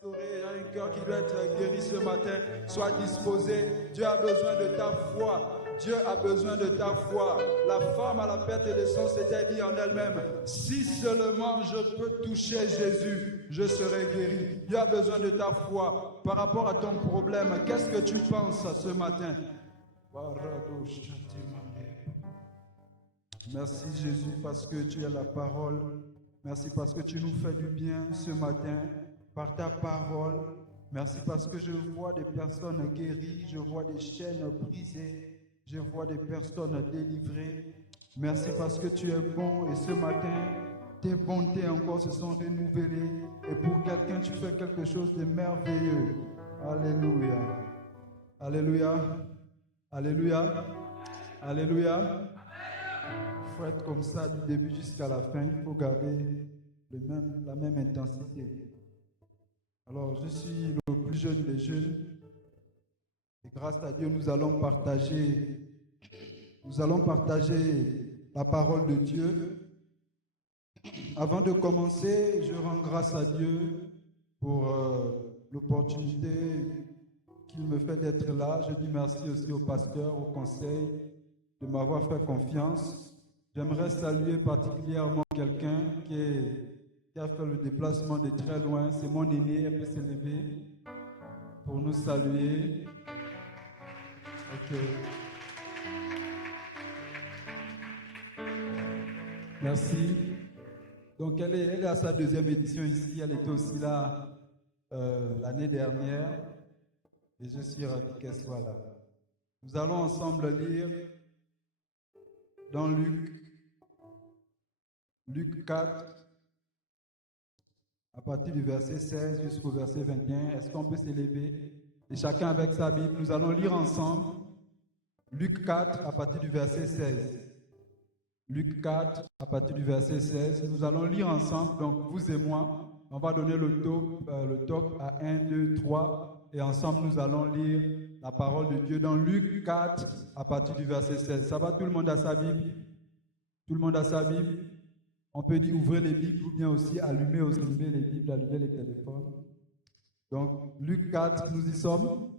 restauré, il y a un cœur qui doit être guéri ce matin. Sois disposé. Dieu a besoin de ta foi. Dieu a besoin de ta foi. La femme à la perte de sang s'était dit en elle-même, si seulement je peux toucher Jésus, je serai guéri. Dieu a besoin de ta foi par rapport à ton problème. Qu'est-ce que tu penses ce matin? Merci Jésus parce que tu as la parole. Merci parce que tu nous fais du bien ce matin par ta parole. Merci parce que je vois des personnes guéries, je vois des chaînes brisées, je vois des personnes délivrées. Merci parce que tu es bon et ce matin, tes bontés encore se sont renouvelées et pour quelqu'un, tu fais quelque chose de merveilleux. Alléluia. Alléluia. Alléluia. Alléluia. Il faut être comme ça du début jusqu'à la fin. Il faut garder la même intensité. Alors, je suis le plus jeune des jeunes. Et grâce à Dieu, nous allons partager la parole de Dieu. Avant de commencer, je rends grâce à Dieu pour l'opportunité qu'il me fait d'être là. Je dis merci aussi au pasteur, au conseil, de m'avoir fait confiance. J'aimerais saluer particulièrement quelqu'un qui a fait le déplacement de très loin. C'est mon aîné, elle peut se lever pour nous saluer. Ok. Merci. Donc elle est à sa deuxième édition ici. Elle était aussi là l'année dernière. Et je suis ravi qu'elle soit là. Nous allons ensemble lire dans Luc 4, à partir du verset 16 jusqu'au verset 21. Est-ce qu'on peut s'élever? Et chacun avec sa Bible, nous allons lire ensemble Luc 4, à partir du verset 16. Luc 4, à partir du verset 16. Nous allons lire ensemble, donc vous et moi. On va donner le top à 1, 2, 3. Et ensemble, nous allons lire la parole de Dieu dans Luc 4, à partir du verset 16. Ça va, tout le monde a sa Bible? Tout le monde a sa Bible? On peut dire ouvrez les Bibles ou bien aussi allumer les Bibles, allumer les téléphones. Donc, Luc 4, nous y sommes.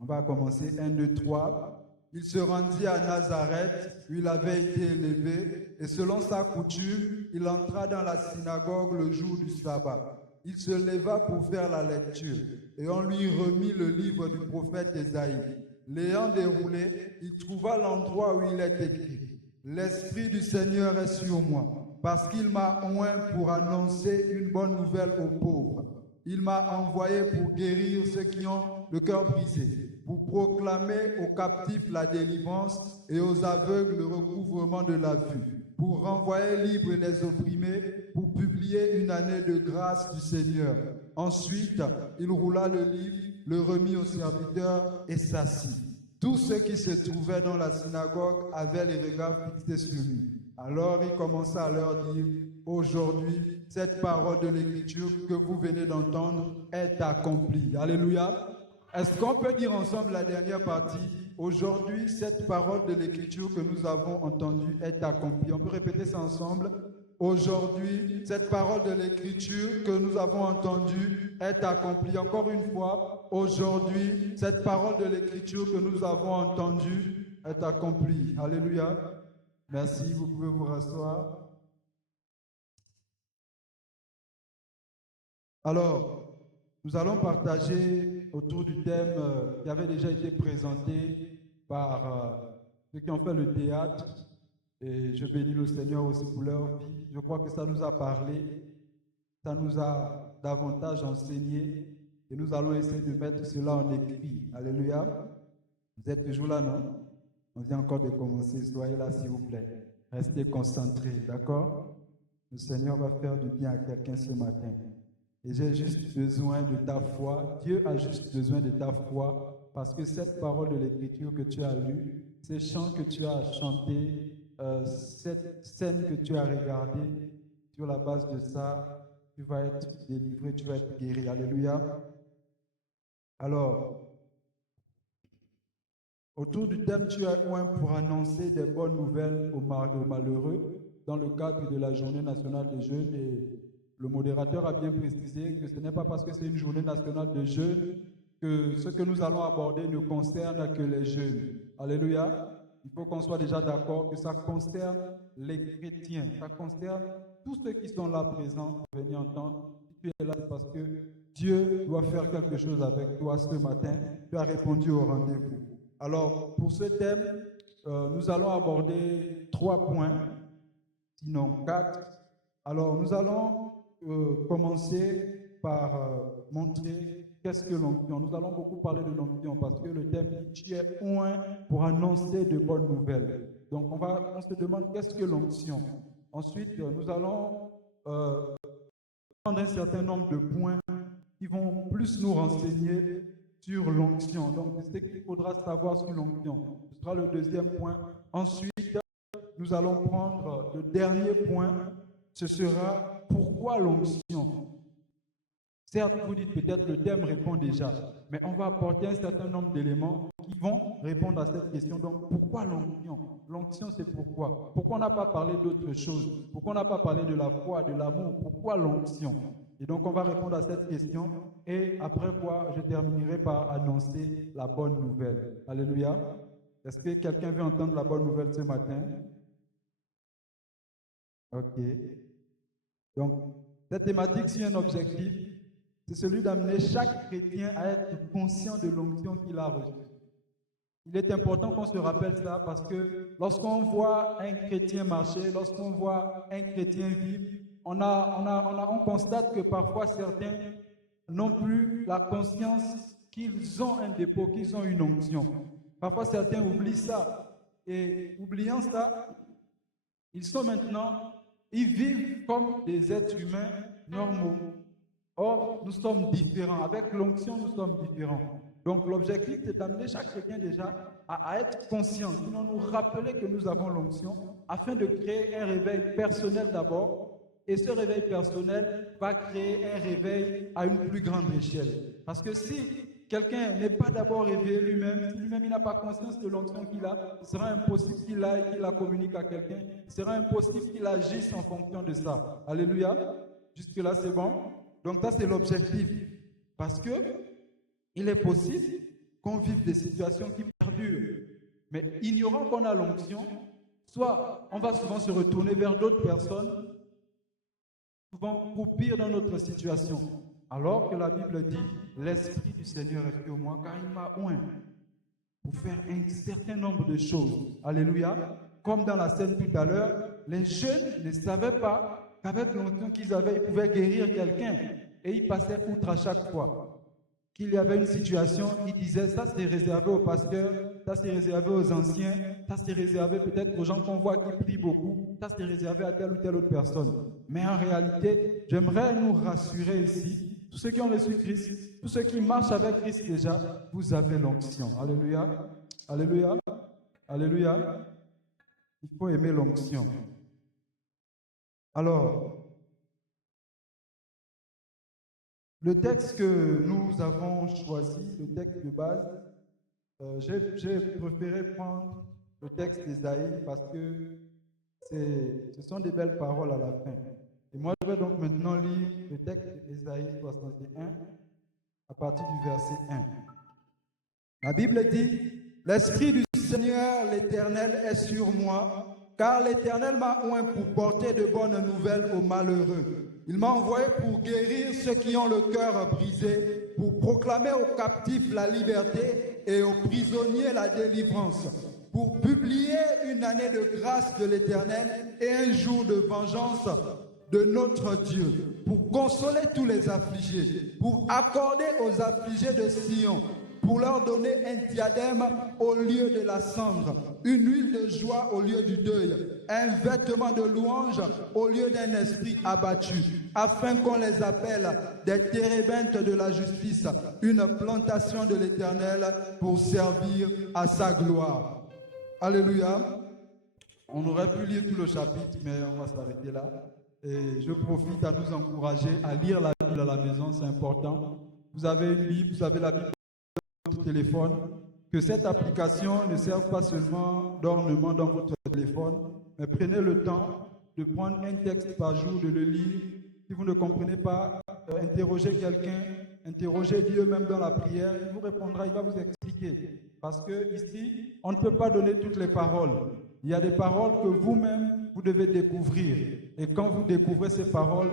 On va commencer 1, 2, 3. Il se rendit à Nazareth, où il avait été élevé, et selon sa coutume, il entra dans la synagogue le jour du sabbat. Il se leva pour faire la lecture, et on lui remit le livre du prophète Ésaïe. L'ayant déroulé, il trouva l'endroit où il est écrit « L'Esprit du Seigneur est sur moi, parce qu'il m'a oint pour annoncer une bonne nouvelle aux pauvres. Il m'a envoyé pour guérir ceux qui ont le cœur brisé, pour proclamer aux captifs la délivrance et aux aveugles le recouvrement de la vue, pour renvoyer libres les opprimés, pour publier une année de grâce du Seigneur. » Ensuite, il roula le livre, le remit au serviteur et s'assit. Tous ceux qui se trouvaient dans la synagogue avaient les regards fixés sur lui. Alors il commença à leur dire, « Aujourd'hui, cette parole de l'Écriture que vous venez d'entendre est accomplie. » Alléluia. Est-ce qu'on peut dire ensemble la dernière partie? Aujourd'hui, cette parole de l'Écriture que nous avons entendue est accomplie. On peut répéter ça ensemble? Aujourd'hui, cette parole de l'Écriture que nous avons entendue est accomplie. Encore une fois, aujourd'hui, cette parole de l'Écriture que nous avons entendue est accomplie. Alléluia. Merci, vous pouvez vous rasseoir. Alors, nous allons partager autour du thème qui avait déjà été présenté par ceux qui ont fait le théâtre. Et je bénis le Seigneur aussi pour leur vie. Je crois que ça nous a parlé, ça nous a davantage enseigné et nous allons essayer de mettre cela en écrit. Alléluia. Vous êtes toujours là, non? On vient encore de commencer. Soyez là, s'il vous plaît. Restez concentrés, d'accord? Le Seigneur va faire du bien à quelqu'un ce matin. Et j'ai juste besoin de ta foi. Dieu a juste besoin de ta foi parce que cette parole de l'Écriture que tu as lue, ces chants que tu as chantés, cette scène que tu as regardée, sur la base de ça, tu vas être délivré, tu vas être guéri. Alléluia. Alors, autour du thème, tu as oint pour annoncer des bonnes nouvelles aux malheureux dans le cadre de la Journée nationale des jeunes et Le modérateur a bien précisé que ce n'est pas parce que c'est une journée nationale de jeûne que ce que nous allons aborder ne concerne que les jeunes. Alléluia. Il faut qu'on soit déjà d'accord que ça concerne les chrétiens, ça concerne tous ceux qui sont là présents pour venir entendre. Si tu es là, c'est parce que Dieu doit faire quelque chose avec toi ce matin. Tu as répondu au rendez-vous. Alors, pour ce thème, nous allons aborder 3 points, sinon 4. Alors, nous allons commencer par montrer qu'est-ce que l'onction. Nous allons beaucoup parler de l'onction parce que le thème dit tu es oint pour annoncer de bonnes nouvelles. Donc, on se demande qu'est-ce que l'onction. Ensuite, nous allons prendre un certain nombre de points qui vont plus nous renseigner sur l'onction. Donc, c'est ce qu'il faudra savoir sur l'onction. Ce sera le deuxième point. Ensuite, nous allons prendre le dernier point. Ce sera pourquoi l'onction. Certes, vous dites peut-être le thème répond déjà, mais on va apporter un certain nombre d'éléments qui vont répondre à cette question. Donc, pourquoi l'onction? L'onction, c'est pourquoi? Pourquoi on n'a pas parlé d'autre chose? Pourquoi on n'a pas parlé de la foi, de l'amour? Pourquoi l'onction? Et donc, on va répondre à cette question et après quoi, je terminerai par annoncer la bonne nouvelle. Alléluia. Est-ce que quelqu'un veut entendre la bonne nouvelle ce matin? Ok. Donc, cette thématique, c'est un objectif, c'est celui d'amener chaque chrétien à être conscient de l'onction qu'il a reçue. Il est important qu'on se rappelle ça parce que lorsqu'on voit un chrétien marcher, lorsqu'on voit un chrétien vivre, on constate que parfois certains n'ont plus la conscience qu'ils ont un dépôt, qu'ils ont une onction. Parfois certains oublient ça. Et oubliant ça, ils vivent comme des êtres humains normaux. Or, nous sommes différents. Avec l'onction, nous sommes différents. Donc, l'objectif, c'est d'amener chaque chrétien déjà à être conscient, sinon nous rappeler que nous avons l'onction, afin de créer un réveil personnel d'abord. Et ce réveil personnel va créer un réveil à une plus grande échelle. Parce que si quelqu'un n'est pas d'abord réveillé lui-même, si lui-même il n'a pas conscience de l'onction qu'il a, il sera impossible qu'il aille, qu'il la communique à quelqu'un, il sera impossible qu'il agisse en fonction de ça. Alléluia. Jusque-là, c'est bon? Donc ça, c'est l'objectif. Parce que il est possible qu'on vive des situations qui perdurent. Mais ignorant qu'on a l'onction, soit on va souvent se retourner vers d'autres personnes, souvent croupir dans notre situation. Alors que la Bible dit, l'Esprit du Seigneur est sur moi, car il m'a oint pour faire un certain nombre de choses. Alléluia. Comme dans la scène tout à l'heure, les jeunes ne savaient pas qu'avec l'onction qu'ils avaient, ils pouvaient guérir quelqu'un. Et ils passaient outre à chaque fois. Qu'il y avait une situation, ils disaient, ça c'est réservé aux pasteurs, ça c'est réservé aux anciens, ça c'est réservé peut-être aux gens qu'on voit qui prient beaucoup, ça c'est réservé à telle ou telle autre personne. Mais en réalité, j'aimerais nous rassurer ici, tous ceux qui ont reçu Christ, tous ceux qui marchent avec Christ déjà, vous avez l'onction. Alléluia. Alléluia. Alléluia. Il faut aimer l'onction. Alors, le texte que nous avons choisi, le texte de base, j'ai préféré prendre le texte d'Ésaïe parce que ce sont des belles paroles à la fin. Et moi, je vais donc maintenant lire le texte d'Ésaïe 61 à partir du verset 1. La Bible dit, « L'Esprit du Seigneur, l'Éternel, est sur moi, car l'Éternel m'a oint pour porter de bonnes nouvelles aux malheureux. Il m'a envoyé pour guérir ceux qui ont le cœur brisé, pour proclamer aux captifs la liberté et aux prisonniers la délivrance, pour publier une année de grâce de l'Éternel et un jour de vengeance de notre Dieu, pour consoler tous les affligés, pour accorder aux affligés de Sion, pour leur donner un diadème au lieu de la cendre, une huile de joie au lieu du deuil, un vêtement de louange au lieu d'un esprit abattu, afin qu'on les appelle des térébintes de la justice, une plantation de l'Éternel pour servir à sa gloire. » Alléluia. On aurait pu lire tout le chapitre, mais on va s'arrêter là. Et je profite à nous encourager à lire la Bible à la maison, c'est important. Vous avez une Bible, vous avez la Bible sur votre téléphone. Que cette application ne serve pas seulement d'ornement dans votre téléphone, mais prenez le temps de prendre un texte par jour, de le lire Si vous ne comprenez pas, interrogez quelqu'un, interrogez Dieu même dans la prière, il vous répondra, il va vous expliquer. Parce que ici, on ne peut pas donner toutes les paroles. Il y a des paroles que vous-même, vous devez découvrir. Et quand vous découvrez ces paroles,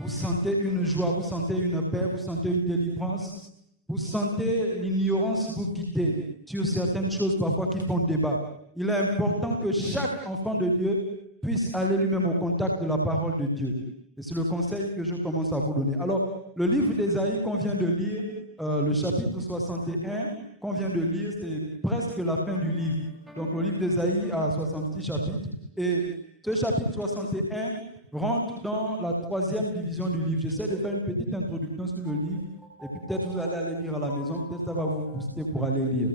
vous sentez une joie, vous sentez une paix, vous sentez une délivrance, vous sentez l'ignorance vous quitter sur certaines choses parfois qui font débat. Il est important que chaque enfant de Dieu puisse aller lui-même au contact de la parole de Dieu. Et c'est le conseil que je commence à vous donner. Alors, le livre d'Ésaïe qu'on vient de lire, le chapitre 61 qu'on vient de lire, c'est presque la fin du livre. Donc, le livre d'Ésaïe a 66 chapitres. Et ce chapitre 61 rentre dans la 3e division du livre. J'essaie de faire une petite introduction sur le livre. Et puis peut-être vous allez aller lire à la maison. Peut-être ça va vous booster pour aller lire.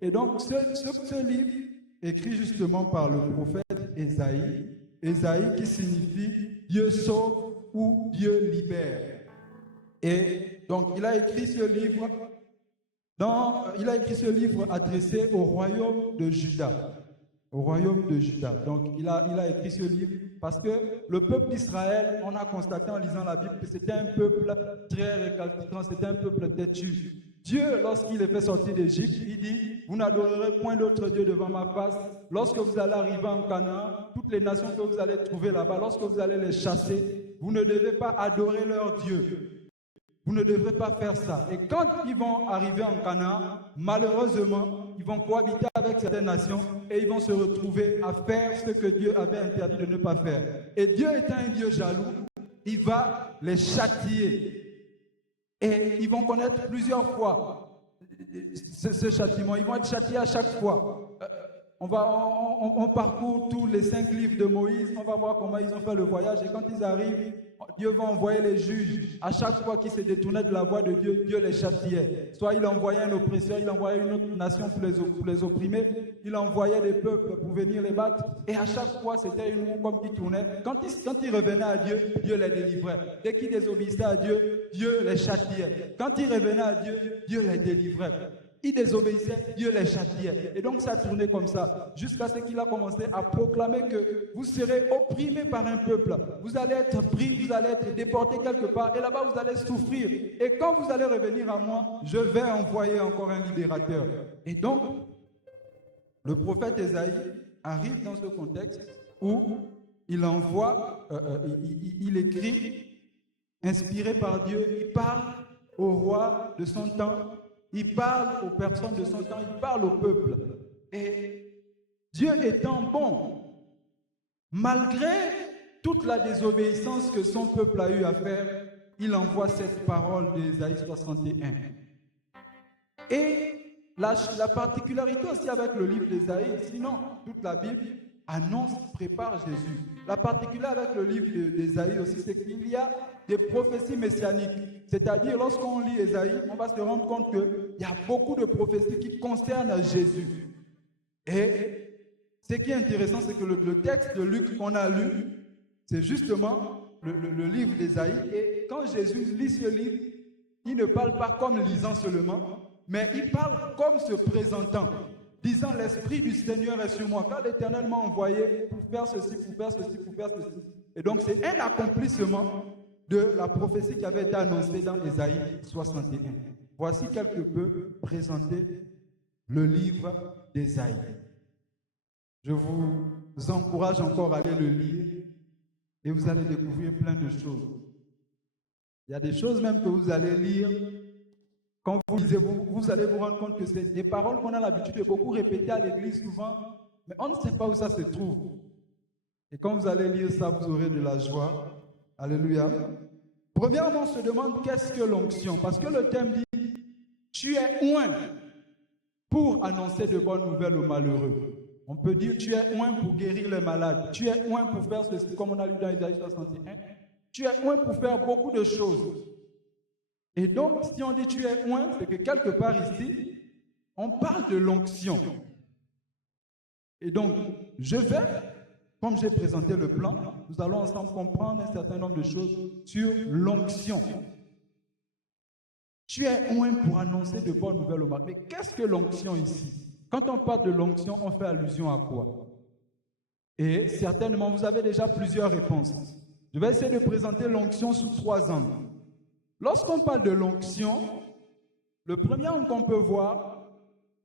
Et donc, ce livre, écrit justement par le prophète Ésaïe, Ésaïe qui signifie Dieu sauve ou Dieu libère. Et donc, il a écrit ce livre adressé au royaume de Juda. Au royaume de Juda. Donc, il a écrit ce livre parce que le peuple d'Israël, on a constaté en lisant la Bible que c'était un peuple très récalcitrant, c'était un peuple têtu. Dieu, lorsqu'il les fait sortir d'Égypte, il dit, vous n'adorerez point d'autre Dieu devant ma face. Lorsque vous allez arriver en Canaan, toutes les nations que vous allez trouver là-bas, lorsque vous allez les chasser, vous ne devez pas adorer leur Dieu. Vous ne devrez pas faire ça. Et quand ils vont arriver en Canaan, malheureusement, ils vont cohabiter avec certaines nations et ils vont se retrouver à faire ce que Dieu avait interdit de ne pas faire. Et Dieu étant un Dieu jaloux, il va les châtier. Et ils vont connaître plusieurs fois ce châtiment. Ils vont être châtiés à chaque fois. On parcourt tous les 5 livres de Moïse. On va voir comment ils ont fait le voyage. Et quand ils arrivent, Dieu va envoyer les juges. À chaque fois qu'ils se détournaient de la voie de Dieu, Dieu les châtiait. Soit il envoyait un oppresseur, il envoyait une autre nation pour les opprimer. Il envoyait des peuples pour venir les battre. Et à chaque fois, c'était une roue comme qui tournait. Quand ils revenaient à Dieu, Dieu les délivrait. Dès qu'ils désobéissaient à Dieu, Dieu les châtiait. Quand ils revenaient à Dieu, Dieu les délivrait. Ils désobéissaient, Dieu les châtiait. Et donc ça tournait comme ça, jusqu'à ce qu'il a commencé à proclamer que vous serez opprimés par un peuple. Vous allez être pris, vous allez être déportés quelque part, et là-bas vous allez souffrir. Et quand vous allez revenir à moi, je vais envoyer encore un libérateur. Et donc, le prophète Ésaïe arrive dans ce contexte où il envoie, il écrit, inspiré par Dieu, il parle au roi de son temps. Il parle aux personnes de son temps, il parle au peuple. Et Dieu étant bon, malgré toute la désobéissance que son peuple a eu à faire, il envoie cette parole d'Ésaïe 61. Et la particularité aussi avec le livre d'Ésaïe, sinon toute la Bible annonce, prépare Jésus. La particularité avec le livre d'Ésaïe aussi, c'est qu'il y a des prophéties messianiques. C'est-à-dire, lorsqu'on lit Ésaïe, on va se rendre compte qu'il y a beaucoup de prophéties qui concernent Jésus. Et ce qui est intéressant, c'est que le texte de Luc qu'on a lu, c'est justement le livre d'Ésaïe. Et quand Jésus lit ce livre, il ne parle pas comme lisant seulement, mais il parle comme se présentant, disant l'Esprit du Seigneur est sur moi, car l'Éternel m'a envoyé pour faire ceci, pour faire ceci, pour faire ceci. Et donc c'est un accomplissement de la prophétie qui avait été annoncée dans Ésaïe 61. Voici quelque peu présenter le livre d'Ésaïe. Je vous encourage encore à aller le lire et vous allez découvrir plein de choses. Il y a des choses même que vous allez lire. Quand vous lisez, vous allez vous rendre compte que c'est des paroles qu'on a l'habitude de beaucoup répéter à l'église souvent, mais on ne sait pas où ça se trouve. Et quand vous allez lire ça, vous aurez de la joie. Alléluia. Premièrement, on se demande qu'est-ce que l'onction? Parce que le thème dit, tu es oint pour annoncer de bonnes nouvelles aux malheureux. On peut dire, tu es oint pour guérir les malades. Tu es oint pour faire ceci, comme on a lu dans Ésaïe 61. Tu es oint pour faire beaucoup de choses. Et donc, si on dit tu es oint, c'est que quelque part ici, on parle de l'onction. Et donc, je vais, comme j'ai présenté le plan, nous allons ensemble comprendre un certain nombre de choses sur l'onction. Tu es oint pour annoncer de bonnes nouvelles aux malades. Mais qu'est-ce que l'onction ici? Quand on parle de l'onction, on fait allusion à quoi? Et certainement, vous avez déjà plusieurs réponses. Je vais essayer de présenter l'onction sous 3 angles. Lorsqu'on parle de l'onction, le premier angle qu'on peut voir,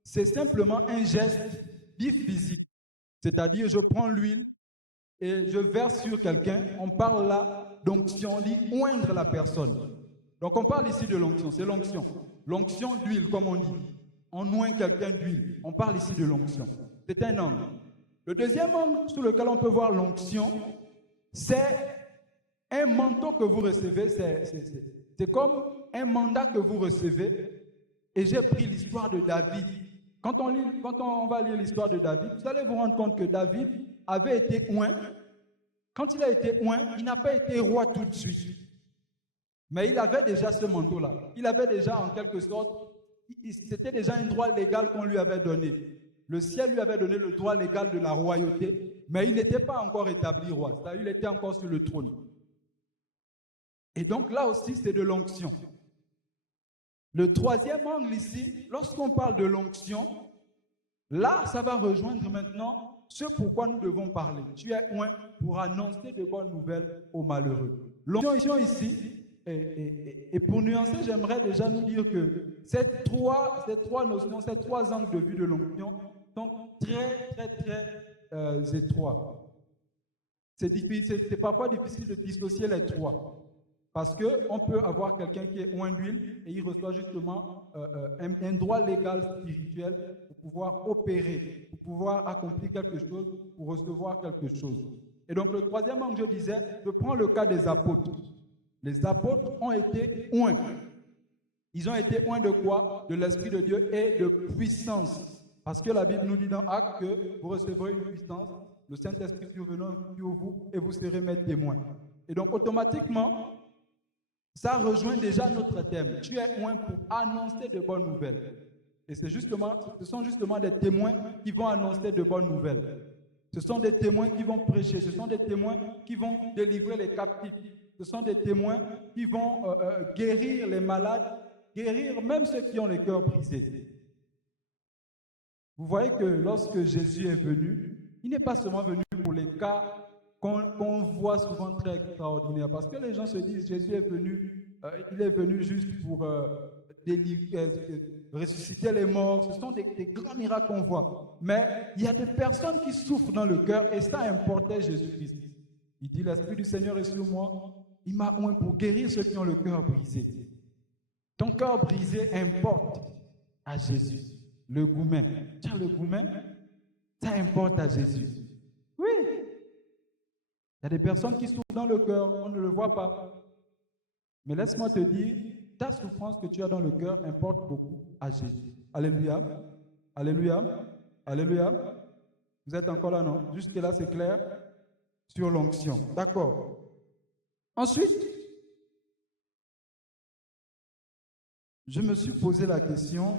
c'est simplement un geste dit physique. C'est-à-dire, je prends l'huile et je verse sur quelqu'un. On parle là d'onction, on dit oindre la personne. Donc on parle ici de l'onction, c'est l'onction. L'onction d'huile, comme on dit. On oint quelqu'un d'huile. On parle ici de l'onction. C'est un angle. Le deuxième angle sous lequel on peut voir l'onction, c'est un manteau que vous recevez. C'est comme un mandat que vous recevez. Et j'ai pris l'histoire de David. Quand on va lire l'histoire de David, vous allez vous rendre compte que David avait été oint. Quand il a été oint, il n'a pas été roi tout de suite. Mais il avait déjà ce manteau-là. Il avait déjà, en quelque sorte, c'était déjà un droit légal qu'on lui avait donné. Le ciel lui avait donné le droit légal de la royauté, mais il n'était pas encore établi roi. C'est-à-dire, il était encore sur le trône. Et donc là aussi, c'est de l'onction. Le troisième angle ici, lorsqu'on parle de l'onction, là, ça va rejoindre maintenant ce pourquoi nous devons parler. Tu es oint pour annoncer de bonnes nouvelles aux malheureux. L'onction ici, et pour nuancer, j'aimerais déjà nous dire que ces trois notions, ces 3 angles de vue de l'onction sont très étroits. C'est parfois difficile de dissocier les 3. Parce qu'on peut avoir quelqu'un qui est oint d'huile et il reçoit justement un droit légal spirituel pour pouvoir opérer, pour pouvoir accomplir quelque chose, pour recevoir quelque chose. Et donc le troisième angle, je disais, je prends le cas des apôtres. Les apôtres ont été oints. Ils ont été oints de quoi? De l'Esprit de Dieu et de puissance. Parce que la Bible nous dit dans Actes que vous recevrez une puissance, le Saint-Esprit survenant sur vous et vous serez mes témoins. Et donc automatiquement, ça rejoint déjà notre thème. Tu es oint pour annoncer de bonnes nouvelles. Et ce sont justement des témoins qui vont annoncer de bonnes nouvelles. Ce sont des témoins qui vont prêcher. Ce sont des témoins qui vont délivrer les captifs. Ce sont des témoins qui vont guérir les malades, guérir même ceux qui ont les cœurs brisés. Vous voyez que lorsque Jésus est venu, il n'est pas seulement venu pour les cas qu'on voit souvent très extraordinaires. Parce que les gens se disent, Jésus est venu, il est venu juste pour ressusciter les morts. Ce sont des grands miracles qu'on voit. Mais il y a des personnes qui souffrent dans le cœur et ça importait Jésus-Christ. Il dit, l'Esprit du Seigneur est sur moi. Il m'a oint pour guérir ceux qui ont le cœur brisé. Ton cœur brisé importe à Jésus. Le goumen. Tiens, le goumen, ça importe à Jésus. Oui. Il y a des personnes qui souffrent dans le cœur, on ne le voit pas. Mais laisse-moi te dire, ta souffrance que tu as dans le cœur importe beaucoup à Jésus. Alléluia. Alléluia. Alléluia. Vous êtes encore là, non? Jusque-là, c'est clair? Sur l'onction. D'accord. Ensuite, je me suis posé la question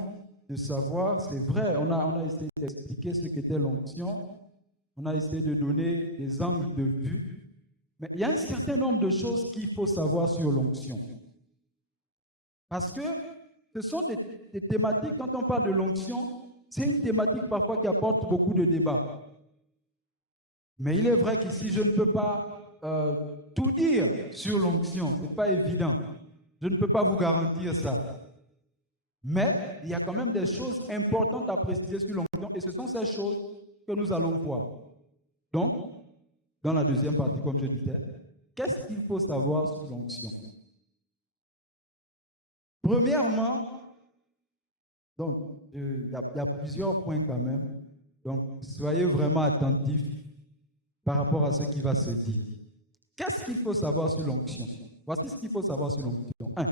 de savoir, c'est vrai, on a essayé d'expliquer ce qu'était l'onction, on a essayé de donner des angles de vue, mais il y a un certain nombre de choses qu'il faut savoir sur l'onction. Parce que ce sont des thématiques, quand on parle de l'onction, c'est une thématique parfois qui apporte beaucoup de débats. Mais il est vrai qu'ici, je ne peux pas tout dire sur l'onction, ce n'est pas évident. Je ne peux pas vous garantir ça. Mais il y a quand même des choses importantes à préciser sur l'onction et ce sont ces choses que nous allons voir. Donc, dans la deuxième partie, comme je disais, qu'est-ce qu'il faut savoir sur l'onction? Premièrement, donc, il y a plusieurs points quand même. Donc, soyez vraiment attentifs par rapport à ce qui va se dire. Qu'est-ce qu'il faut savoir sur l'onction? Voici ce qu'il faut savoir sur l'onction. 1.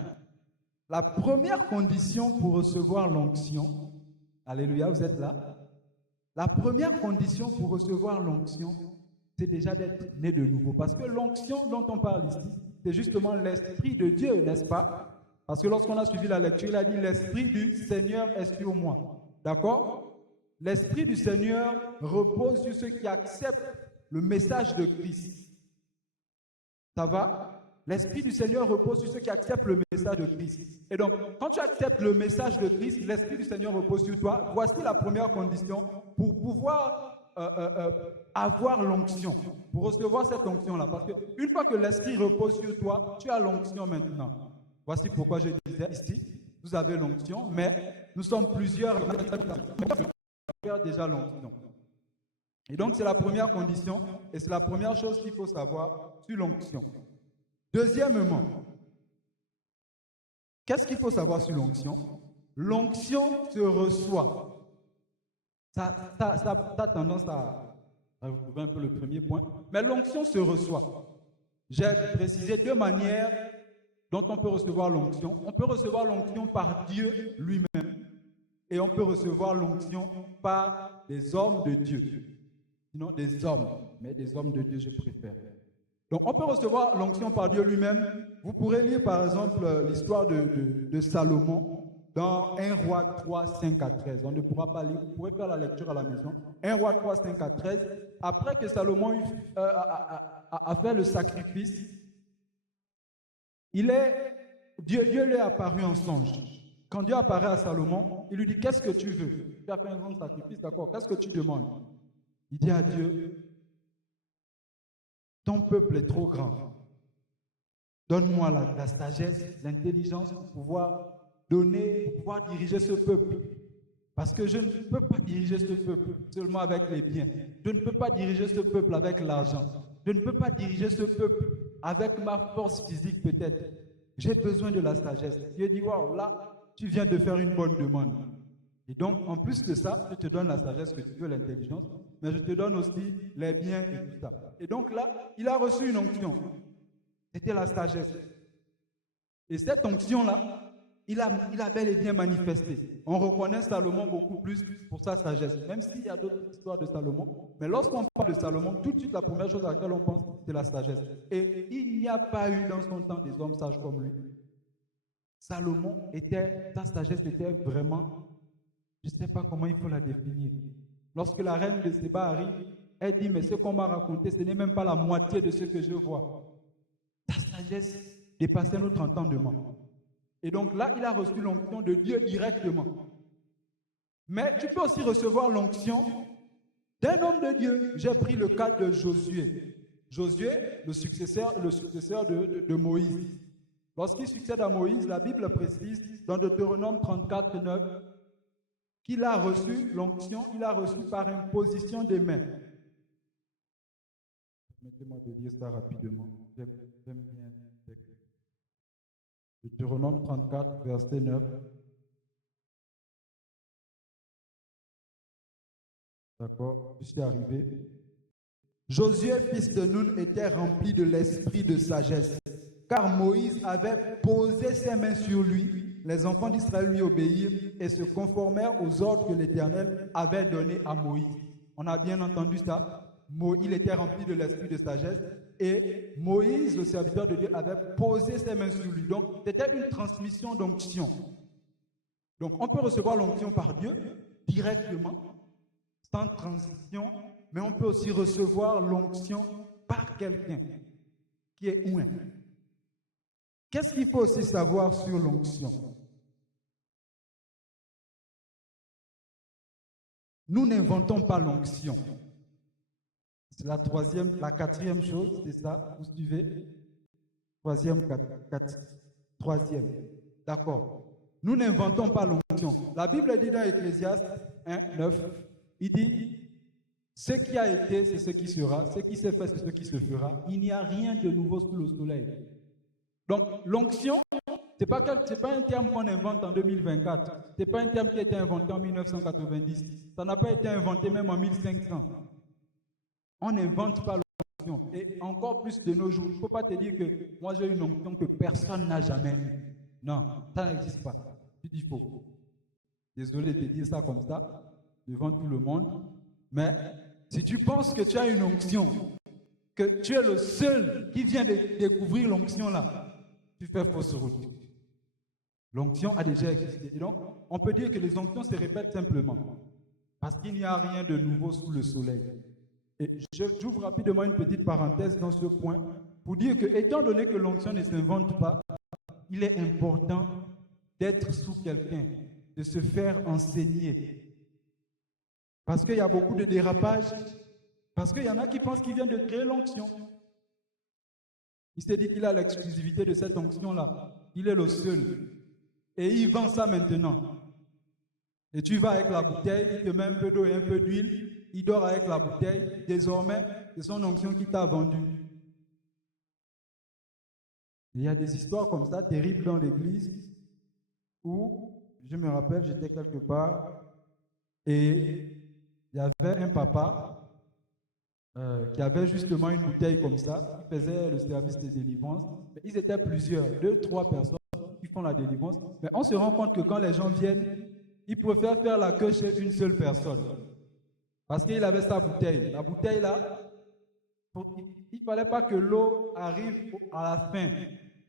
La première condition pour recevoir l'onction, alléluia, vous êtes là? La première condition pour recevoir l'onction, c'est déjà d'être né de nouveau. Parce que l'onction dont on parle ici, c'est justement l'Esprit de Dieu, n'est-ce pas? Parce que lorsqu'on a suivi la lecture, il a dit « L'Esprit du Seigneur est sur moi ». D'accord? L'Esprit du Seigneur repose sur ceux qui acceptent le message de Christ. Ça va? L'Esprit du Seigneur repose sur ceux qui acceptent le message de Christ. Et donc, quand tu acceptes le message de Christ, l'Esprit du Seigneur repose sur toi. Voici la première condition pour pouvoir avoir l'onction, pour recevoir cette onction-là. Parce qu'une fois que l'Esprit repose sur toi, tu as l'onction maintenant. Voici pourquoi je disais ici, vous avez l'onction, mais nous sommes plusieurs qui ont déjà l'onction. Et donc, c'est la première condition et c'est la première chose qu'il faut savoir sur l'onction. Deuxièmement, qu'est-ce qu'il faut savoir sur l'onction? L'onction se reçoit. Ça a tendance à retrouver un peu le premier point, mais l'onction se reçoit. J'ai précisé deux manières dont on peut recevoir l'onction. On peut recevoir l'onction par Dieu lui-même et on peut recevoir l'onction par des hommes de Dieu. Sinon des hommes, mais des hommes de Dieu je préfère. Donc on peut recevoir l'onction par Dieu lui-même. Vous pourrez lire par exemple l'histoire de Salomon dans 1 Roi 3, 5 à 13. On ne pourra pas lire, vous pourrez faire la lecture à la maison. 1 Roi 3, 5 à 13. Après que Salomon a fait le sacrifice, Dieu lui est apparu en songe. Quand Dieu apparaît à Salomon, il lui dit, qu'est-ce que tu veux? Tu as fait un grand sacrifice, d'accord, qu'est-ce que tu demandes? Il dit à Dieu, ton peuple est trop grand. Donne-moi la sagesse, l'intelligence pour pouvoir diriger ce peuple. Parce que je ne peux pas diriger ce peuple seulement avec les biens. Je ne peux pas diriger ce peuple avec l'argent. Je ne peux pas diriger ce peuple avec ma force physique peut-être. J'ai besoin de la sagesse. Dieu dit, waouh, là, tu viens de faire une bonne demande. Et donc, en plus de ça, je te donne la sagesse que tu veux, l'intelligence, mais je te donne aussi les biens et tout ça. Et donc là, il a reçu une onction. C'était la sagesse. Et cette onction-là, il a bel et bien manifesté. On reconnaît Salomon beaucoup plus pour sa sagesse, même s'il y a d'autres histoires de Salomon. Mais lorsqu'on parle de Salomon, tout de suite, la première chose à laquelle on pense, c'est la sagesse. Et il n'y a pas eu dans son temps des hommes sages comme lui. Salomon sa sagesse était vraiment... Je ne sais pas comment il faut la définir. Lorsque la reine de Séba arrive, elle dit, mais ce qu'on m'a raconté, ce n'est même pas la moitié de ce que je vois. Ta sagesse dépassait notre entendement. Et donc là, il a reçu l'onction de Dieu directement. Mais tu peux aussi recevoir l'onction d'un homme de Dieu. J'ai pris le cas de Josué. Josué, le successeur de Moïse. Lorsqu'il succède à Moïse, la Bible précise dans Deutéronome 34, 9, qu'il a reçu l'onction, il a reçu par imposition des mains. Permettez-moi de lire ça rapidement. J'aime bien. Deutéronome 34, verset 9. D'accord, je suis arrivé. Josué, fils de Nun, était rempli de l'esprit de sagesse, car Moïse avait posé ses mains sur lui. Les enfants d'Israël lui obéirent et se conformèrent aux ordres que l'Éternel avait donnés à Moïse. On a bien entendu ça. Il était rempli de l'esprit de sagesse et Moïse, le serviteur de Dieu, avait posé ses mains sur lui. Donc, c'était une transmission d'onction. Donc, on peut recevoir l'onction par Dieu directement, sans transition, mais on peut aussi recevoir l'onction par quelqu'un qui est oint. Qu'est-ce qu'il faut aussi savoir sur l'onction? Nous n'inventons pas l'onction. C'est la quatrième chose, c'est ça, vous suivez? Troisième. D'accord. Nous n'inventons pas l'onction. La Bible dit dans Ecclésiaste 1, 9, il dit, ce qui a été, c'est ce qui sera, ce qui s'est fait, c'est ce qui se fera. Il n'y a rien de nouveau sous le soleil. Donc, l'onction, ce n'est pas un terme qu'on invente en 2024. Ce n'est pas un terme qui a été inventé en 1990. Ça n'a pas été inventé même en 1500. On n'invente pas l'onction. Et encore plus de nos jours. Il ne faut pas te dire que moi j'ai une onction que personne n'a jamais eue. Non, ça n'existe pas. Tu dis faux. Désolé de te dire ça comme ça, devant tout le monde. Mais si tu penses que tu as une onction, que tu es le seul qui vient de découvrir l'onction là, tu fais fausse route. L'onction a déjà existé. Et donc, on peut dire que les onctions se répètent simplement. Parce qu'il n'y a rien de nouveau sous le soleil. Et j'ouvre rapidement une petite parenthèse dans ce point pour dire que, étant donné que l'onction ne s'invente pas, il est important d'être sous quelqu'un, de se faire enseigner. Parce qu'il y a beaucoup de dérapages. Parce qu'il y en a qui pensent qu'il vient de créer l'onction. Il s'est dit qu'il a l'exclusivité de cette onction-là. Il est le seul. Et il vend ça maintenant. Et tu vas avec la bouteille, il te met un peu d'eau et un peu d'huile. Il dort avec la bouteille. Désormais, c'est son onction qui t'a vendu. Il y a des histoires comme ça, terribles dans l'église, où, je me rappelle, j'étais quelque part, et il y avait un papa qui avait justement une bouteille comme ça, qui faisait le service de délivrance. Ils étaient plusieurs, 2, 3 personnes qui font la délivrance. Mais on se rend compte que quand les gens viennent, ils préfèrent faire la queue chez une seule personne. Parce qu'il avait sa bouteille. La bouteille là, il ne fallait pas que l'eau arrive à la fin.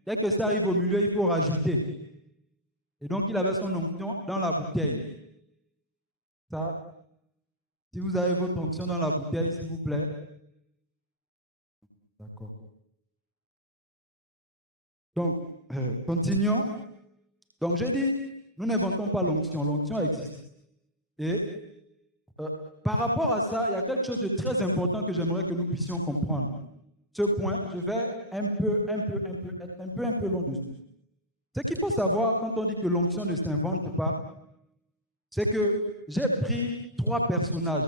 Dès que ça arrive au milieu, il faut rajouter. Et donc il avait son onction dans la bouteille. Ça, si vous avez votre onction dans la bouteille, s'il vous plaît. D'accord. Donc, continuons. Donc, j'ai dit, nous n'inventons pas l'onction. L'onction existe. Et par rapport à ça, il y a quelque chose de très important que j'aimerais que nous puissions comprendre. Ce point, je vais être un peu long dessus. Ce qu'il faut savoir quand on dit que l'onction ne s'invente pas, c'est que j'ai pris 3 personnages.